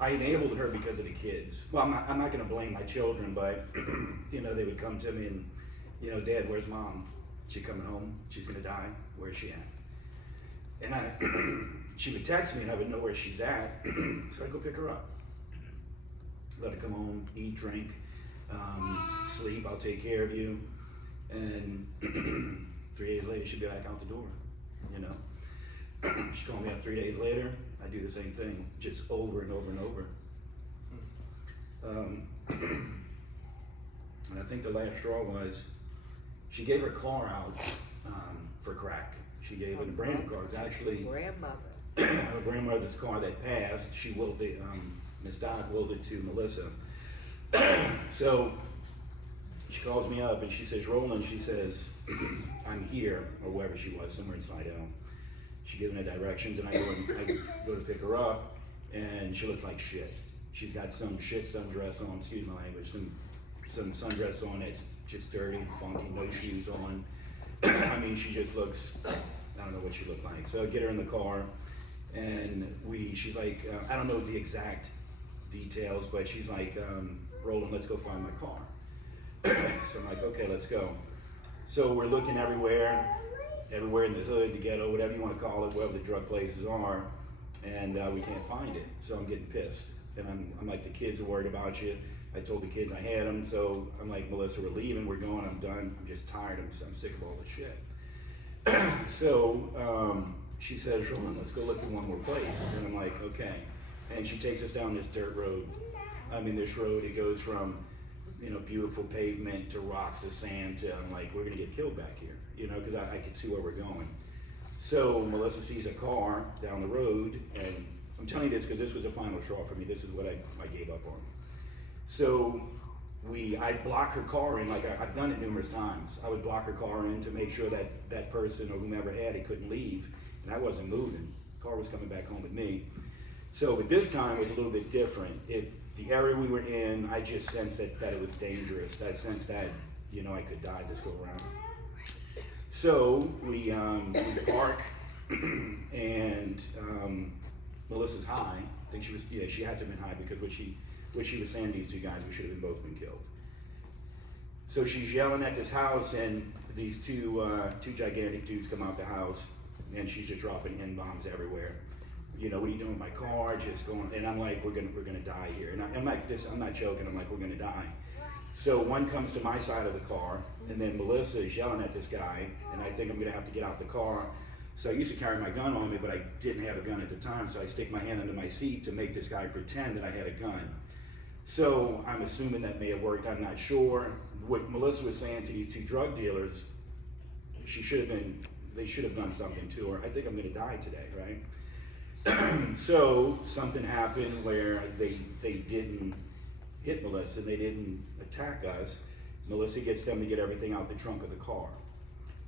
I enabled her because of the kids. Well, I'm not going to blame my children, but you know, they would come to me and, you know, Dad, where's Mom? She coming home? She's going to die. Where's she at? And she would text me, and I would know where she's at, so I'd go pick her up. Let her come home, eat, drink, sleep. I'll take care of you, and 3 days later, she'd be back out the door. You know. She called me up 3 days later. I do the same thing, just over and over and over. And I think the last straw was she gave her car out for crack. She gave it a brand new car. It was actually Grandmother. her grandmother's car that passed. She willed it. Miss Dodd willed it to Melissa. So she calls me up and she says, Roland, she says, I'm here, or wherever she was, somewhere in Slidell. She gives me directions, and I go to pick her up, and she looks like shit. She's got some shit sundress on, excuse my language, some sundress on that's just dirty and funky, no shoes on. I mean, she just looks, I don't know what she looked like. So I get her in the car, and she's like, I don't know the exact details, but she's like, Roland, let's go find my car. So I'm like, okay, let's go. So we're looking everywhere in the hood, the ghetto, whatever you want to call it, wherever the drug places are, and we can't find it. So I'm getting pissed, and I'm like, the kids are worried about you. I told the kids I had them, so I'm like, Melissa, we're leaving, we're going, I'm done, I'm just tired, I'm sick of all this shit. So she says, Roland, let's go look in one more place, and I'm like, okay. And she takes us down this dirt road. I mean, this road, it goes from, you know, beautiful pavement to rocks to sand to, I'm like, we're gonna get killed back here, you know, because I could see where we're going. So Melissa sees a car down the road, and I'm telling you this because this was a final straw for me. This is what I gave up on. So I'd block her car in, like I've done it numerous times. I would block her car in to make sure that that person or whomever had it couldn't leave, and I wasn't moving. The car was coming back home with me. So, but this time was a little bit different. The area we were in, I just sensed that it was dangerous. I sensed that, you know, I could die this go around. So we park, and Melissa's high. I think she had to have been high because what she was saying to these two guys, we should have both been killed. So she's yelling at this house, and these two gigantic dudes come out the house, and she's just dropping N-bombs everywhere. You know, what are you doing with my car? Just going, and I'm like, we're gonna die here. And I'm like, I'm not joking. I'm like, we're gonna die. So one comes to my side of the car, and then Melissa is yelling at this guy, and I think I'm gonna have to get out the car. So I used to carry my gun on me, but I didn't have a gun at the time, so I stick my hand under my seat to make this guy pretend that I had a gun. So I'm assuming that may have worked, I'm not sure. What Melissa was saying to these two drug dealers, they should have done something to her. I think I'm gonna die today, right? So something happened where they didn't hit Melissa, they didn't attack us. Melissa gets them to get everything out the trunk of the car.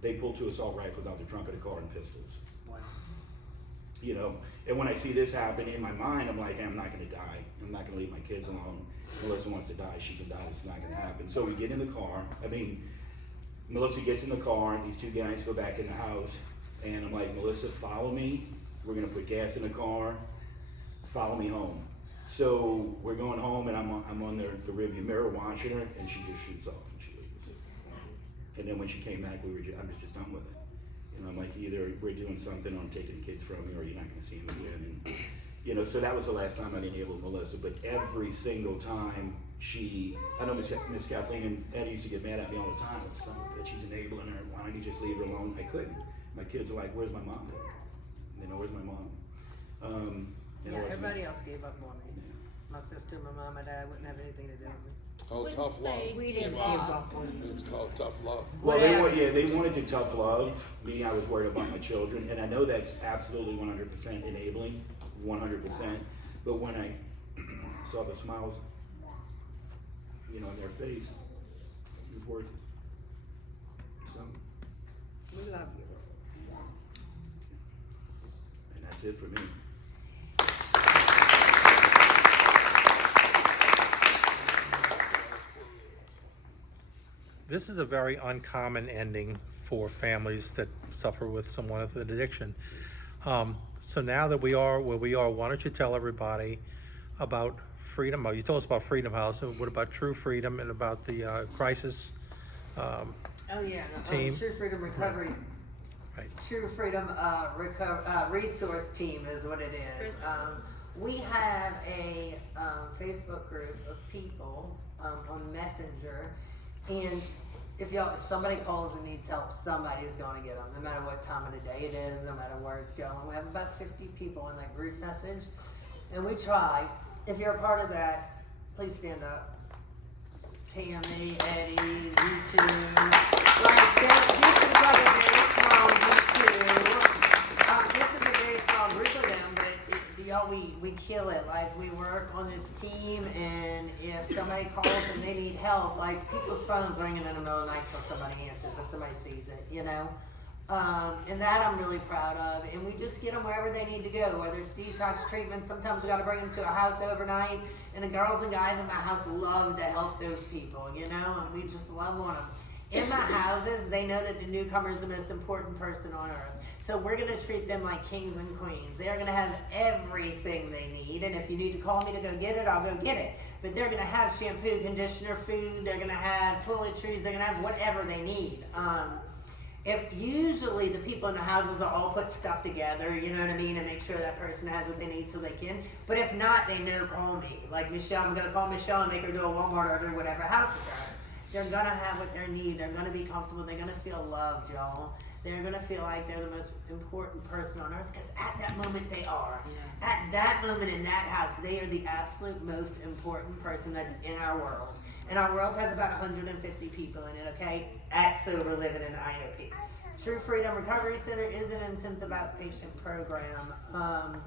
They pull 2 assault rifles out the trunk of the car and pistols. Wow. You know, and when I see this happen in my mind, I'm like, I'm not gonna die. I'm not gonna leave my kids alone. Melissa wants to die, she can die, it's not gonna happen. So we get in the car, Melissa gets in the car, these two guys go back in the house, and I'm like, Melissa, follow me. We're gonna put gas in the car, follow me home. So we're going home, and I'm on the rearview mirror watching her, and she just shoots off and she leaves. And then when she came back, I was just done with it. You know, I'm like, either we're doing something on taking the kids from me, or you're not gonna see them again. And, you know, so that was the last time I didn't deal with Melissa, but every single time I know Miss Kathleen and Eddie used to get mad at me all the time, that she's enabling her, why don't you just leave her alone? I couldn't. My kids are like, where's my mom? You know, where's my mom? Yeah, everybody else gave up on me. My sister, my mom, my dad wouldn't have anything to do with me. Oh, Wouldn't tough love. say We give didn't up. give up on you. It's called tough love. Well, they wanted to tough love me. I was worried about my children, and I know that's absolutely 100% enabling, 100%. But when I saw the smiles, you know, on their face, it was worth it. So, We love you. and that's it for me. This is a very uncommon ending for families that suffer with someone with an addiction. So now that we are where we are, why don't you tell everybody about Freedom? You told us about Freedom House, and what about True Freedom and about the crisis Oh yeah, team? True Freedom Recovery. Right. True Freedom Resource Team is what it is. We have a Facebook group of people on Messenger, and if somebody calls and needs help, somebody's going to get them, no matter what time of the day it is, no matter where it's going. We have about 50 people in that group message, and we try. If you're a part of that, please stand up. Tammy, Eddie, you two. This is like a very small this is a very small group of them, but y'all, we kill it. Like, we work on this team, and if somebody calls and they need help, like, people's phones ringing in the middle of the night till somebody answers, if somebody sees it, you know? And that I'm really proud of. And we just get them wherever they need to go, whether it's detox treatment. Sometimes we got to bring them to a house overnight, and the girls and guys in my house love to help those people, you know, and we just love on them. In my houses, they know that the newcomer is the most important person on earth. So we're going to treat them like kings and queens. They're going to have everything they need, and if you need to call me to go get it, I'll go get it. But they're going to have shampoo, conditioner, food, they're going to have toiletries, they're going to have whatever they need. If usually the people in the houses are all put stuff together, you know what I mean, and make sure that person has what they need so they can. But if not, they know, call me. Like Michelle, I'm going to call Michelle and make her do a Walmart order, whatever house it's at. They're going to have what they need. They're going to be comfortable. They're going to feel loved, y'all. They're going to feel like they're the most important person on earth, because at that moment they are. Yeah. At that moment in that house, they are the absolute most important person that's in our world. And our world has about 150 people in it, okay? At sober living in IOP. True Freedom Recovery Center is an intensive outpatient program.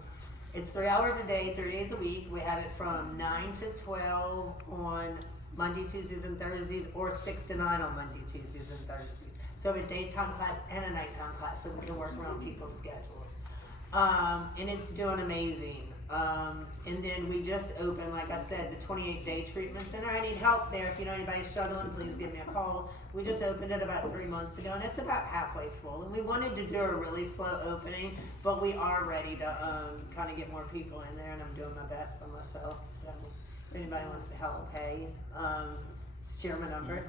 It's 3 hours a day, 3 days a week. We have it from 9 to 12 on Monday, Tuesdays, and Thursdays, or 6 to 9 on Monday, Tuesdays, and Thursdays. So a daytime class and a nighttime class, so we can work around people's schedules. And it's doing amazing. And then we just opened, like I said, the 28-day treatment center. I need help there. If you know anybody struggling, please give me a call. We just opened it about 3 months ago, and it's about halfway full. And we wanted to do a really slow opening, but we are ready to kind of get more people in there, and I'm doing my best for myself. So if anybody wants to help, hey, share my number.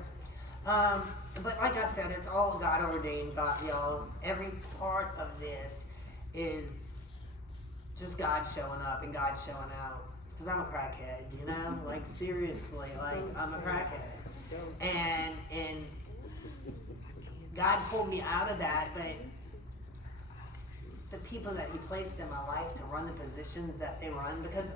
But like I said, it's all God ordained, God, y'all. Every part of this is just God showing up and God showing out. Because I'm a crackhead, you know? Like, seriously, like, I'm a crackhead. And God pulled me out of that, but the people that He placed in my life to run the positions that they run, because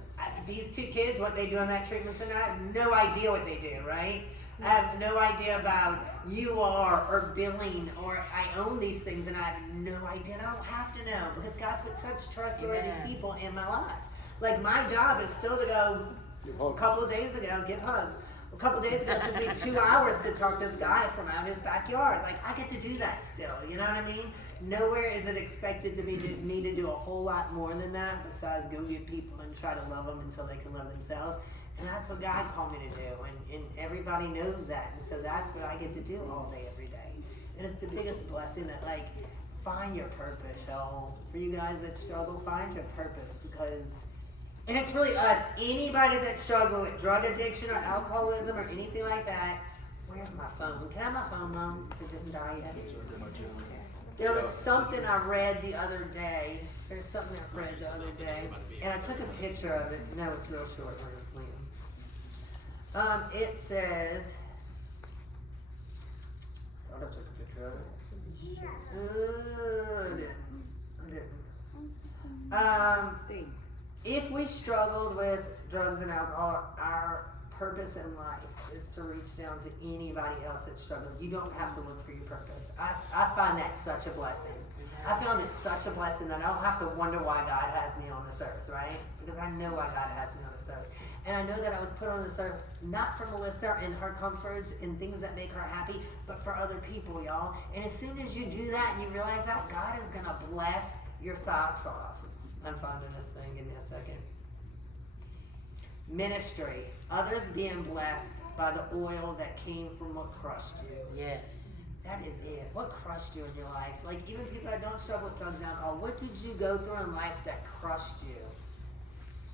these two kids, what they do in that treatment center, I have no idea what they do, right? I have no idea about UR or billing, or I own these things and I have no idea, and I don't have to know, because God put such trustworthy people in my lives. Like, my job is still to go, a couple of days ago, give hugs. A couple of days ago, it took me 2 hours to talk to this guy from out his backyard. Like, I get to do that still, you know what I mean? Nowhere is it expected to be me to do a whole lot more than that, besides go get people and try to love them until they can love themselves. And that's what God called me to do, and everybody knows that, and so that's what I get to do all day, every day. And it's the biggest blessing that, like, find your purpose, y'all. For you guys that struggle, find your purpose, because, and it's really us, anybody that struggle with drug addiction or alcoholism or anything like that. Where's my phone? Can I have my phone, Mom, if it didn't die yet? There was something I read the other day. There's something I read the other day, and I took a picture of it. No, it's real short. It says, thought I took a picture of it. I didn't. If we struggled with drugs and alcohol, our purpose in life is to reach down to anybody else that struggles. You don't have to look for your purpose. I find that such a blessing. I found it such a blessing that I don't have to wonder why God has me on this earth, right? Because I know why God has me on this earth. And I know that I was put on this earth not for Melissa and her comforts and things that make her happy, but for other people, y'all. And as soon as you do that and you realize that, God is going to bless your socks off. I'm finding this thing. Give me a second. Ministry. Others being blessed by the oil that came from what crushed you. Yes. That is it. What crushed you in your life? Like, even people that don't struggle with drugs and alcohol, what did you go through in life that crushed you?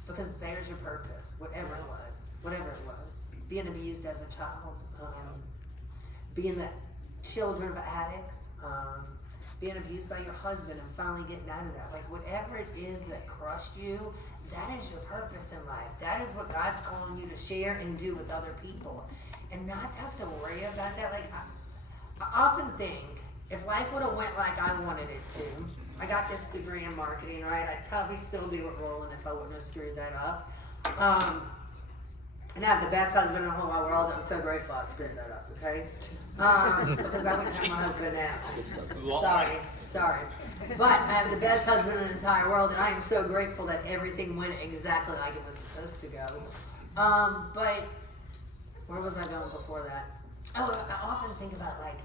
Because there's your purpose, whatever it was. Being abused as a child, being the children of addicts, being abused by your husband and finally getting out of that. Like, whatever it is that crushed you, that is your purpose in life. That is what God's calling you to share and do with other people. And not to have to worry about that. Like, I often think, if life would have went like I wanted it to, I got this degree in marketing, right? I'd probably still be with Roland if I wouldn't have screwed that up. And I have the best husband in the whole wide world. I'm so grateful I screwed that up, okay? Because I wouldn't have my husband now. Sorry. But I have the best husband in the entire world, and I am so grateful that everything went exactly like it was supposed to go. But where was I going before that? Oh, I often think about, like,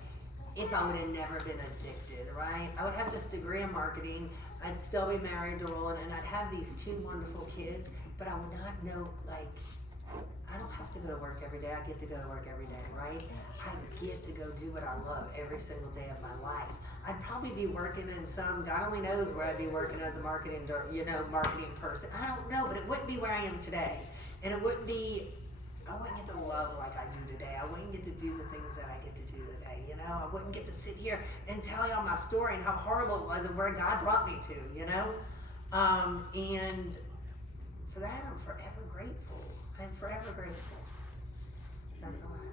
if I would have never been addicted, right? I would have this degree in marketing, I'd still be married to Roland, and I'd have these 2 wonderful kids, but I would not know, like, I don't have to go to work every day. I get to go to work every day, right? I get to go do what I love every single day of my life. I'd probably be working in some, God only knows where I'd be working as a marketing person. I don't know, but it wouldn't be where I am today. And it wouldn't be, I wouldn't get to love like I do today. I wouldn't get to do the things that I get to do today, you know? I wouldn't get to sit here and tell y'all my story and how horrible it was and where God brought me to, you know? And for that, I'm forever grateful. I'm forever grateful. That's all I have.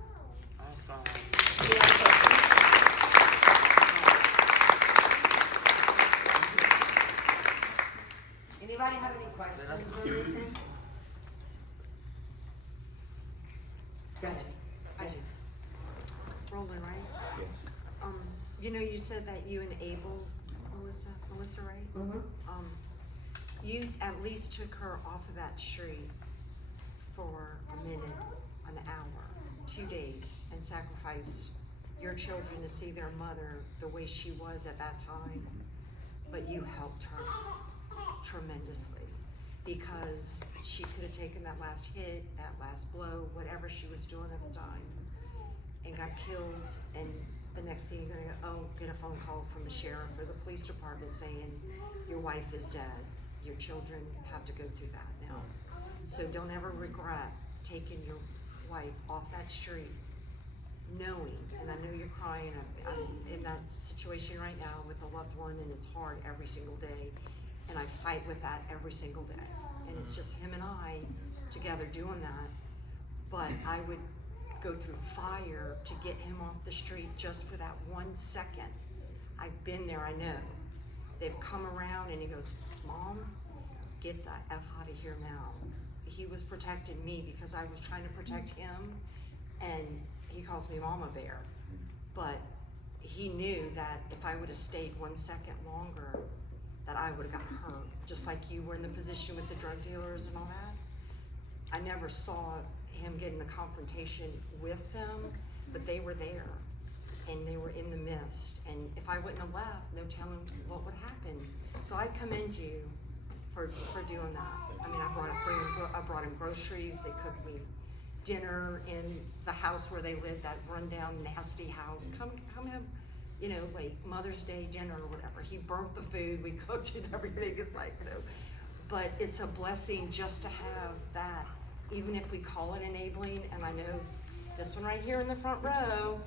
Anybody have any questions or anything? Go ahead. I do. Roland, right? Yes. You know, you said that you enabled Melissa, right? Mm-hmm. You at least took her off of that street for a minute, an hour, 2 days, and sacrificed your children to see their mother the way she was at that time. But you helped her tremendously. because she could have taken that last hit, that last blow, whatever she was doing at the time, and got killed, and the next thing you're gonna get a phone call from the sheriff or the police department saying, your wife is dead, your children have to go through that now. So don't ever regret taking your wife off that street, knowing, and I know you're crying, I'm in that situation right now with a loved one, and it's hard every single day, and I fight with that every single day, and it's just him and I together doing that, but I would go through fire to get him off the street just for that 1 second. I've been there, I know. They've come around and he goes, Mom, get the F out of here now. He was protecting me because I was trying to protect him, and he calls me Mama Bear. But he knew that if I would have stayed 1 second longer, that I would have got hurt. Just like you were in the position with the drug dealers and all that. I never saw him getting a confrontation with them, but they were there and they were in the midst. And if I wouldn't have left, no telling what would happen. So I commend you for doing that. I mean, I brought him groceries. They cooked me dinner in the house where they lived, that rundown, nasty house. Come have, like Mother's Day dinner or whatever. He burnt the food. We cooked it, everything is like so. But it's a blessing just to have that. Even if we call it enabling, and I know this one right here in the front row,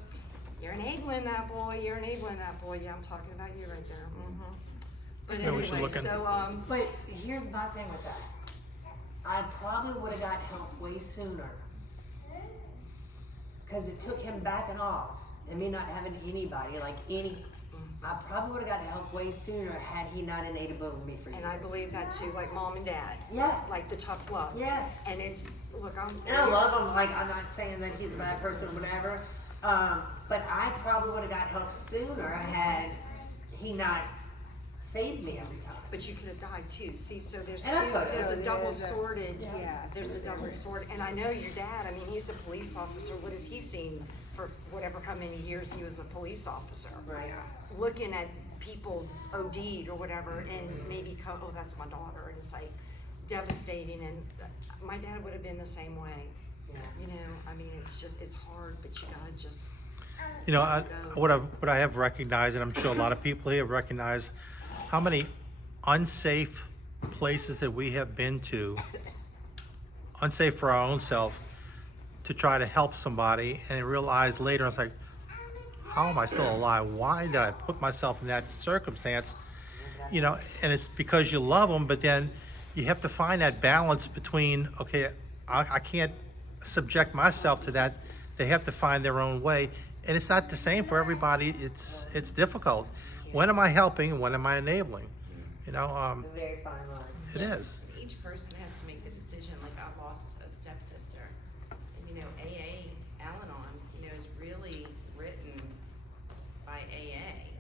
you're enabling that boy, you're enabling that boy. Yeah, I'm talking about you right there. But Yeah, we should anyway, look in- so, But here's my thing with that. I probably would have got help way sooner. Cause it took him backing off and me not having anybody, I probably would have got help way sooner had he not enabled me for years. and I believe that too, like mom and dad. Yes. Like the tough love. Yes. And it's, look, And I love him, I'm not saying that he's a bad person or whatever, but I probably would have got help sooner had he not saved me every time. But you could have died too. See, so there's And I two, could- there's a there's double a- sworded, Yeah. there's a double sword. And I know your dad, I mean, he's a police officer. What has he seen for whatever, how many years he was a police officer? Right. Looking at people OD'd or whatever and maybe come, oh, that's my daughter. And it's like devastating. And my dad would have been the same way. Yeah. I mean, it's just, it's hard, but you gotta just, What I have recognized, and I'm sure a lot of people here have recognized, how many unsafe places that we have been to, unsafe for our own self, to try to help somebody, and realize later, it's like, how am I still alive? Why did I put myself in that circumstance? And it's because you love them, but then you have to find that balance between, okay, I can't subject myself to that. They have to find their own way. And it's not the same for everybody. It's difficult. When am I helping and when am I enabling? It's a very fine line. It is. Each person has to make the decision. Like I lost a stepsister, and AA, Al-Anon, is really written by AA,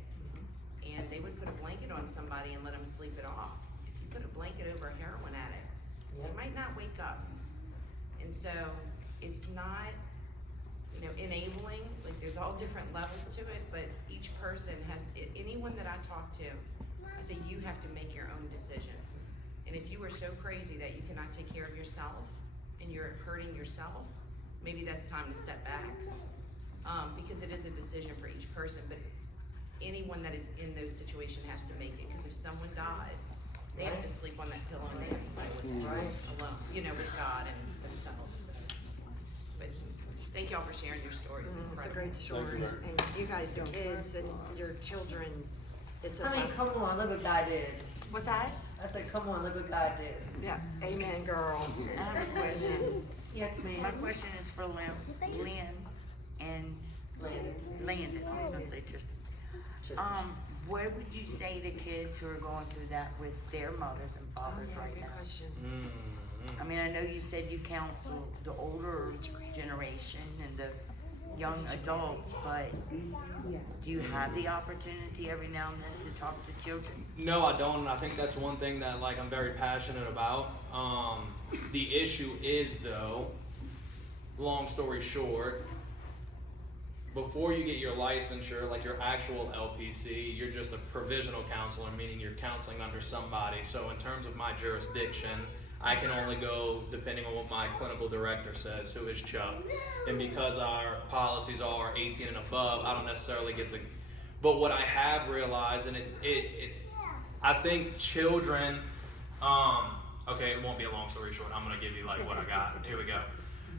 and they would put a blanket on somebody and let them sleep it off. If you put a blanket over a heroin addict, they might not wake up. And so it's not, enabling. Like there's all different levels to it, but each person has. Anyone that I talk to, I say you have to make your own decision. And if you are so crazy that you cannot take care of yourself and you're hurting yourself, maybe that's time to step back. Because it is a decision for each person, but anyone that is in those situations has to make it. Because if someone dies, they have to sleep on that pillow and they have to play with it alone, with God and themselves. But thank y'all for sharing your stories. it's a great story. And you guys, the kids and your children, it's a I mean, blessing. come on, look what God did. What's that? I said, come on, look what God did. Yeah, amen, girl. I have a question. Yes, My ma'am. question is for Lynn and Landon. I was gonna say Tristan. What would you say to kids who are going through that with their mothers and fathers right Good now? question. I mean, I know you said you counsel the older generation and the young adults, but do you have the opportunity every now and then to talk to children? No, I don't, and I think that's one thing that I'm very passionate about. The issue is though, long story short, before you get your licensure, like your actual LPC, you're just a provisional counselor, meaning you're counseling under somebody. So in terms of my jurisdiction, I can only go depending on what my clinical director says, who is Chuck. And because our policies are 18 and above, I don't necessarily get the, but what I have realized, and I think children, okay, it won't be a long story short. I'm gonna give you like what I got. Here we go.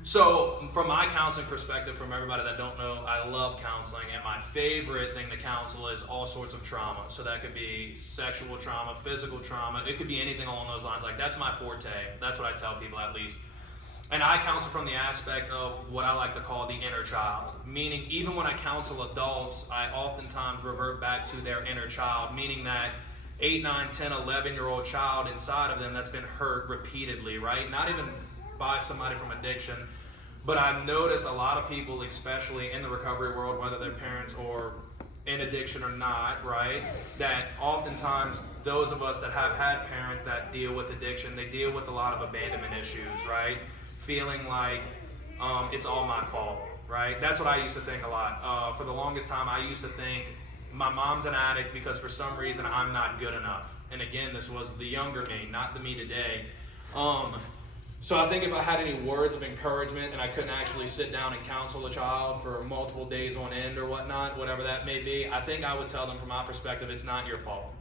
So from my counseling perspective, from everybody that don't know, I love counseling, and my favorite thing to counsel is all sorts of trauma. So that could be sexual trauma, physical trauma, it could be anything along those lines. Like, that's my forte. That's what I tell people, at least. And I counsel from the aspect of what I like to call the inner child. Meaning, even when I counsel adults, I oftentimes revert back to their inner child, meaning that 8, 9, 10, 11-year-old child inside of them that's been hurt repeatedly, right? Not even by somebody from addiction, but I've noticed a lot of people, especially in the recovery world, whether their parents are in addiction or not, right, that oftentimes those of us that have had parents that deal with addiction, they deal with a lot of abandonment issues, right? Feeling like it's all my fault, right? That's what I used to think a lot. For the longest time, I used to think my mom's an addict because for some reason I'm not good enough. And again, this was the younger me, not the me today. So I think if I had any words of encouragement and I couldn't actually sit down and counsel a child for multiple days on end or whatnot, whatever that may be, I think I would tell them from my perspective, it's not your fault.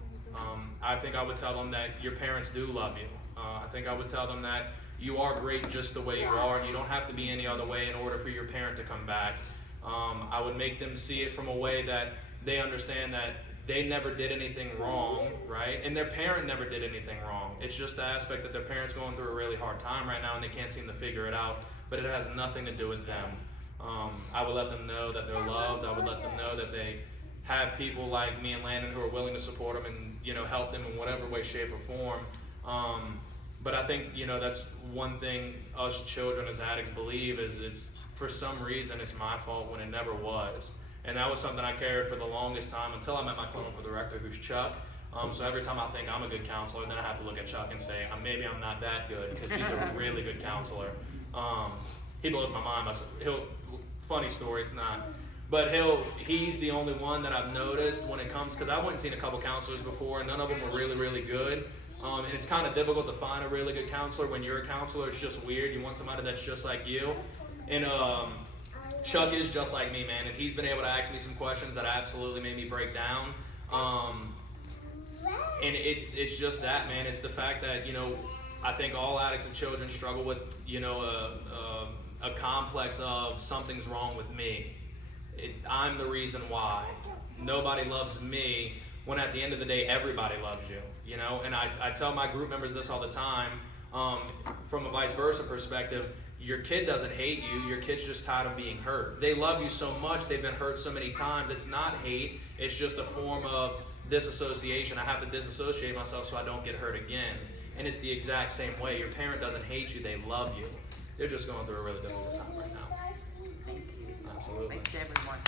I think I would tell them that your parents do love you. I think I would tell them that you are great just the way you are, and you don't have to be any other way in order for your parent to come back. I would make them see it from a way that they understand that they never did anything wrong, right? And their parent never did anything wrong. It's just the aspect that their parent's going through a really hard time right now and they can't seem to figure it out, but it has nothing to do with them. I would let them know that they're loved. I would let them know that they have people like me and Landon who are willing to support them and, you know, help them in whatever way, shape, or form. But I think, you know, that's one thing us children as addicts believe is it's, for some reason, it's my fault when it never was. And that was something I carried for the longest time until I met my clinical director, who's Chuck. So every time I think I'm a good counselor, then I have to look at Chuck and say, maybe I'm not that good, because he's a really good counselor. He blows my mind. Funny story, it's not. But he's the only one that I've noticed when it comes, because I went and seen a couple counselors before, and none of them were really, really good. And it's kind of difficult to find a really good counselor when you're a counselor. It's just weird. You want somebody that's just like you. And Chuck is just like me, man, and he's been able to ask me some questions that absolutely made me break down. And it's just that, man. It's the fact that, you know, I think all addicts and children struggle with, you know, a complex of something's wrong with me. I'm the reason why. Nobody loves me, when at the end of the day, everybody loves you, you know? And I tell my group members this all the time, from a vice versa perspective. Your kid doesn't hate you, your kid's just tired of being hurt. They love you so much, they've been hurt so many times. It's not hate, it's just a form of disassociation. I have to disassociate myself so I don't get hurt again. And it's the exact same way. Your parent doesn't hate you, they love you. They're just going through a really difficult time right now. Thank you. Absolutely. Thanks everyone.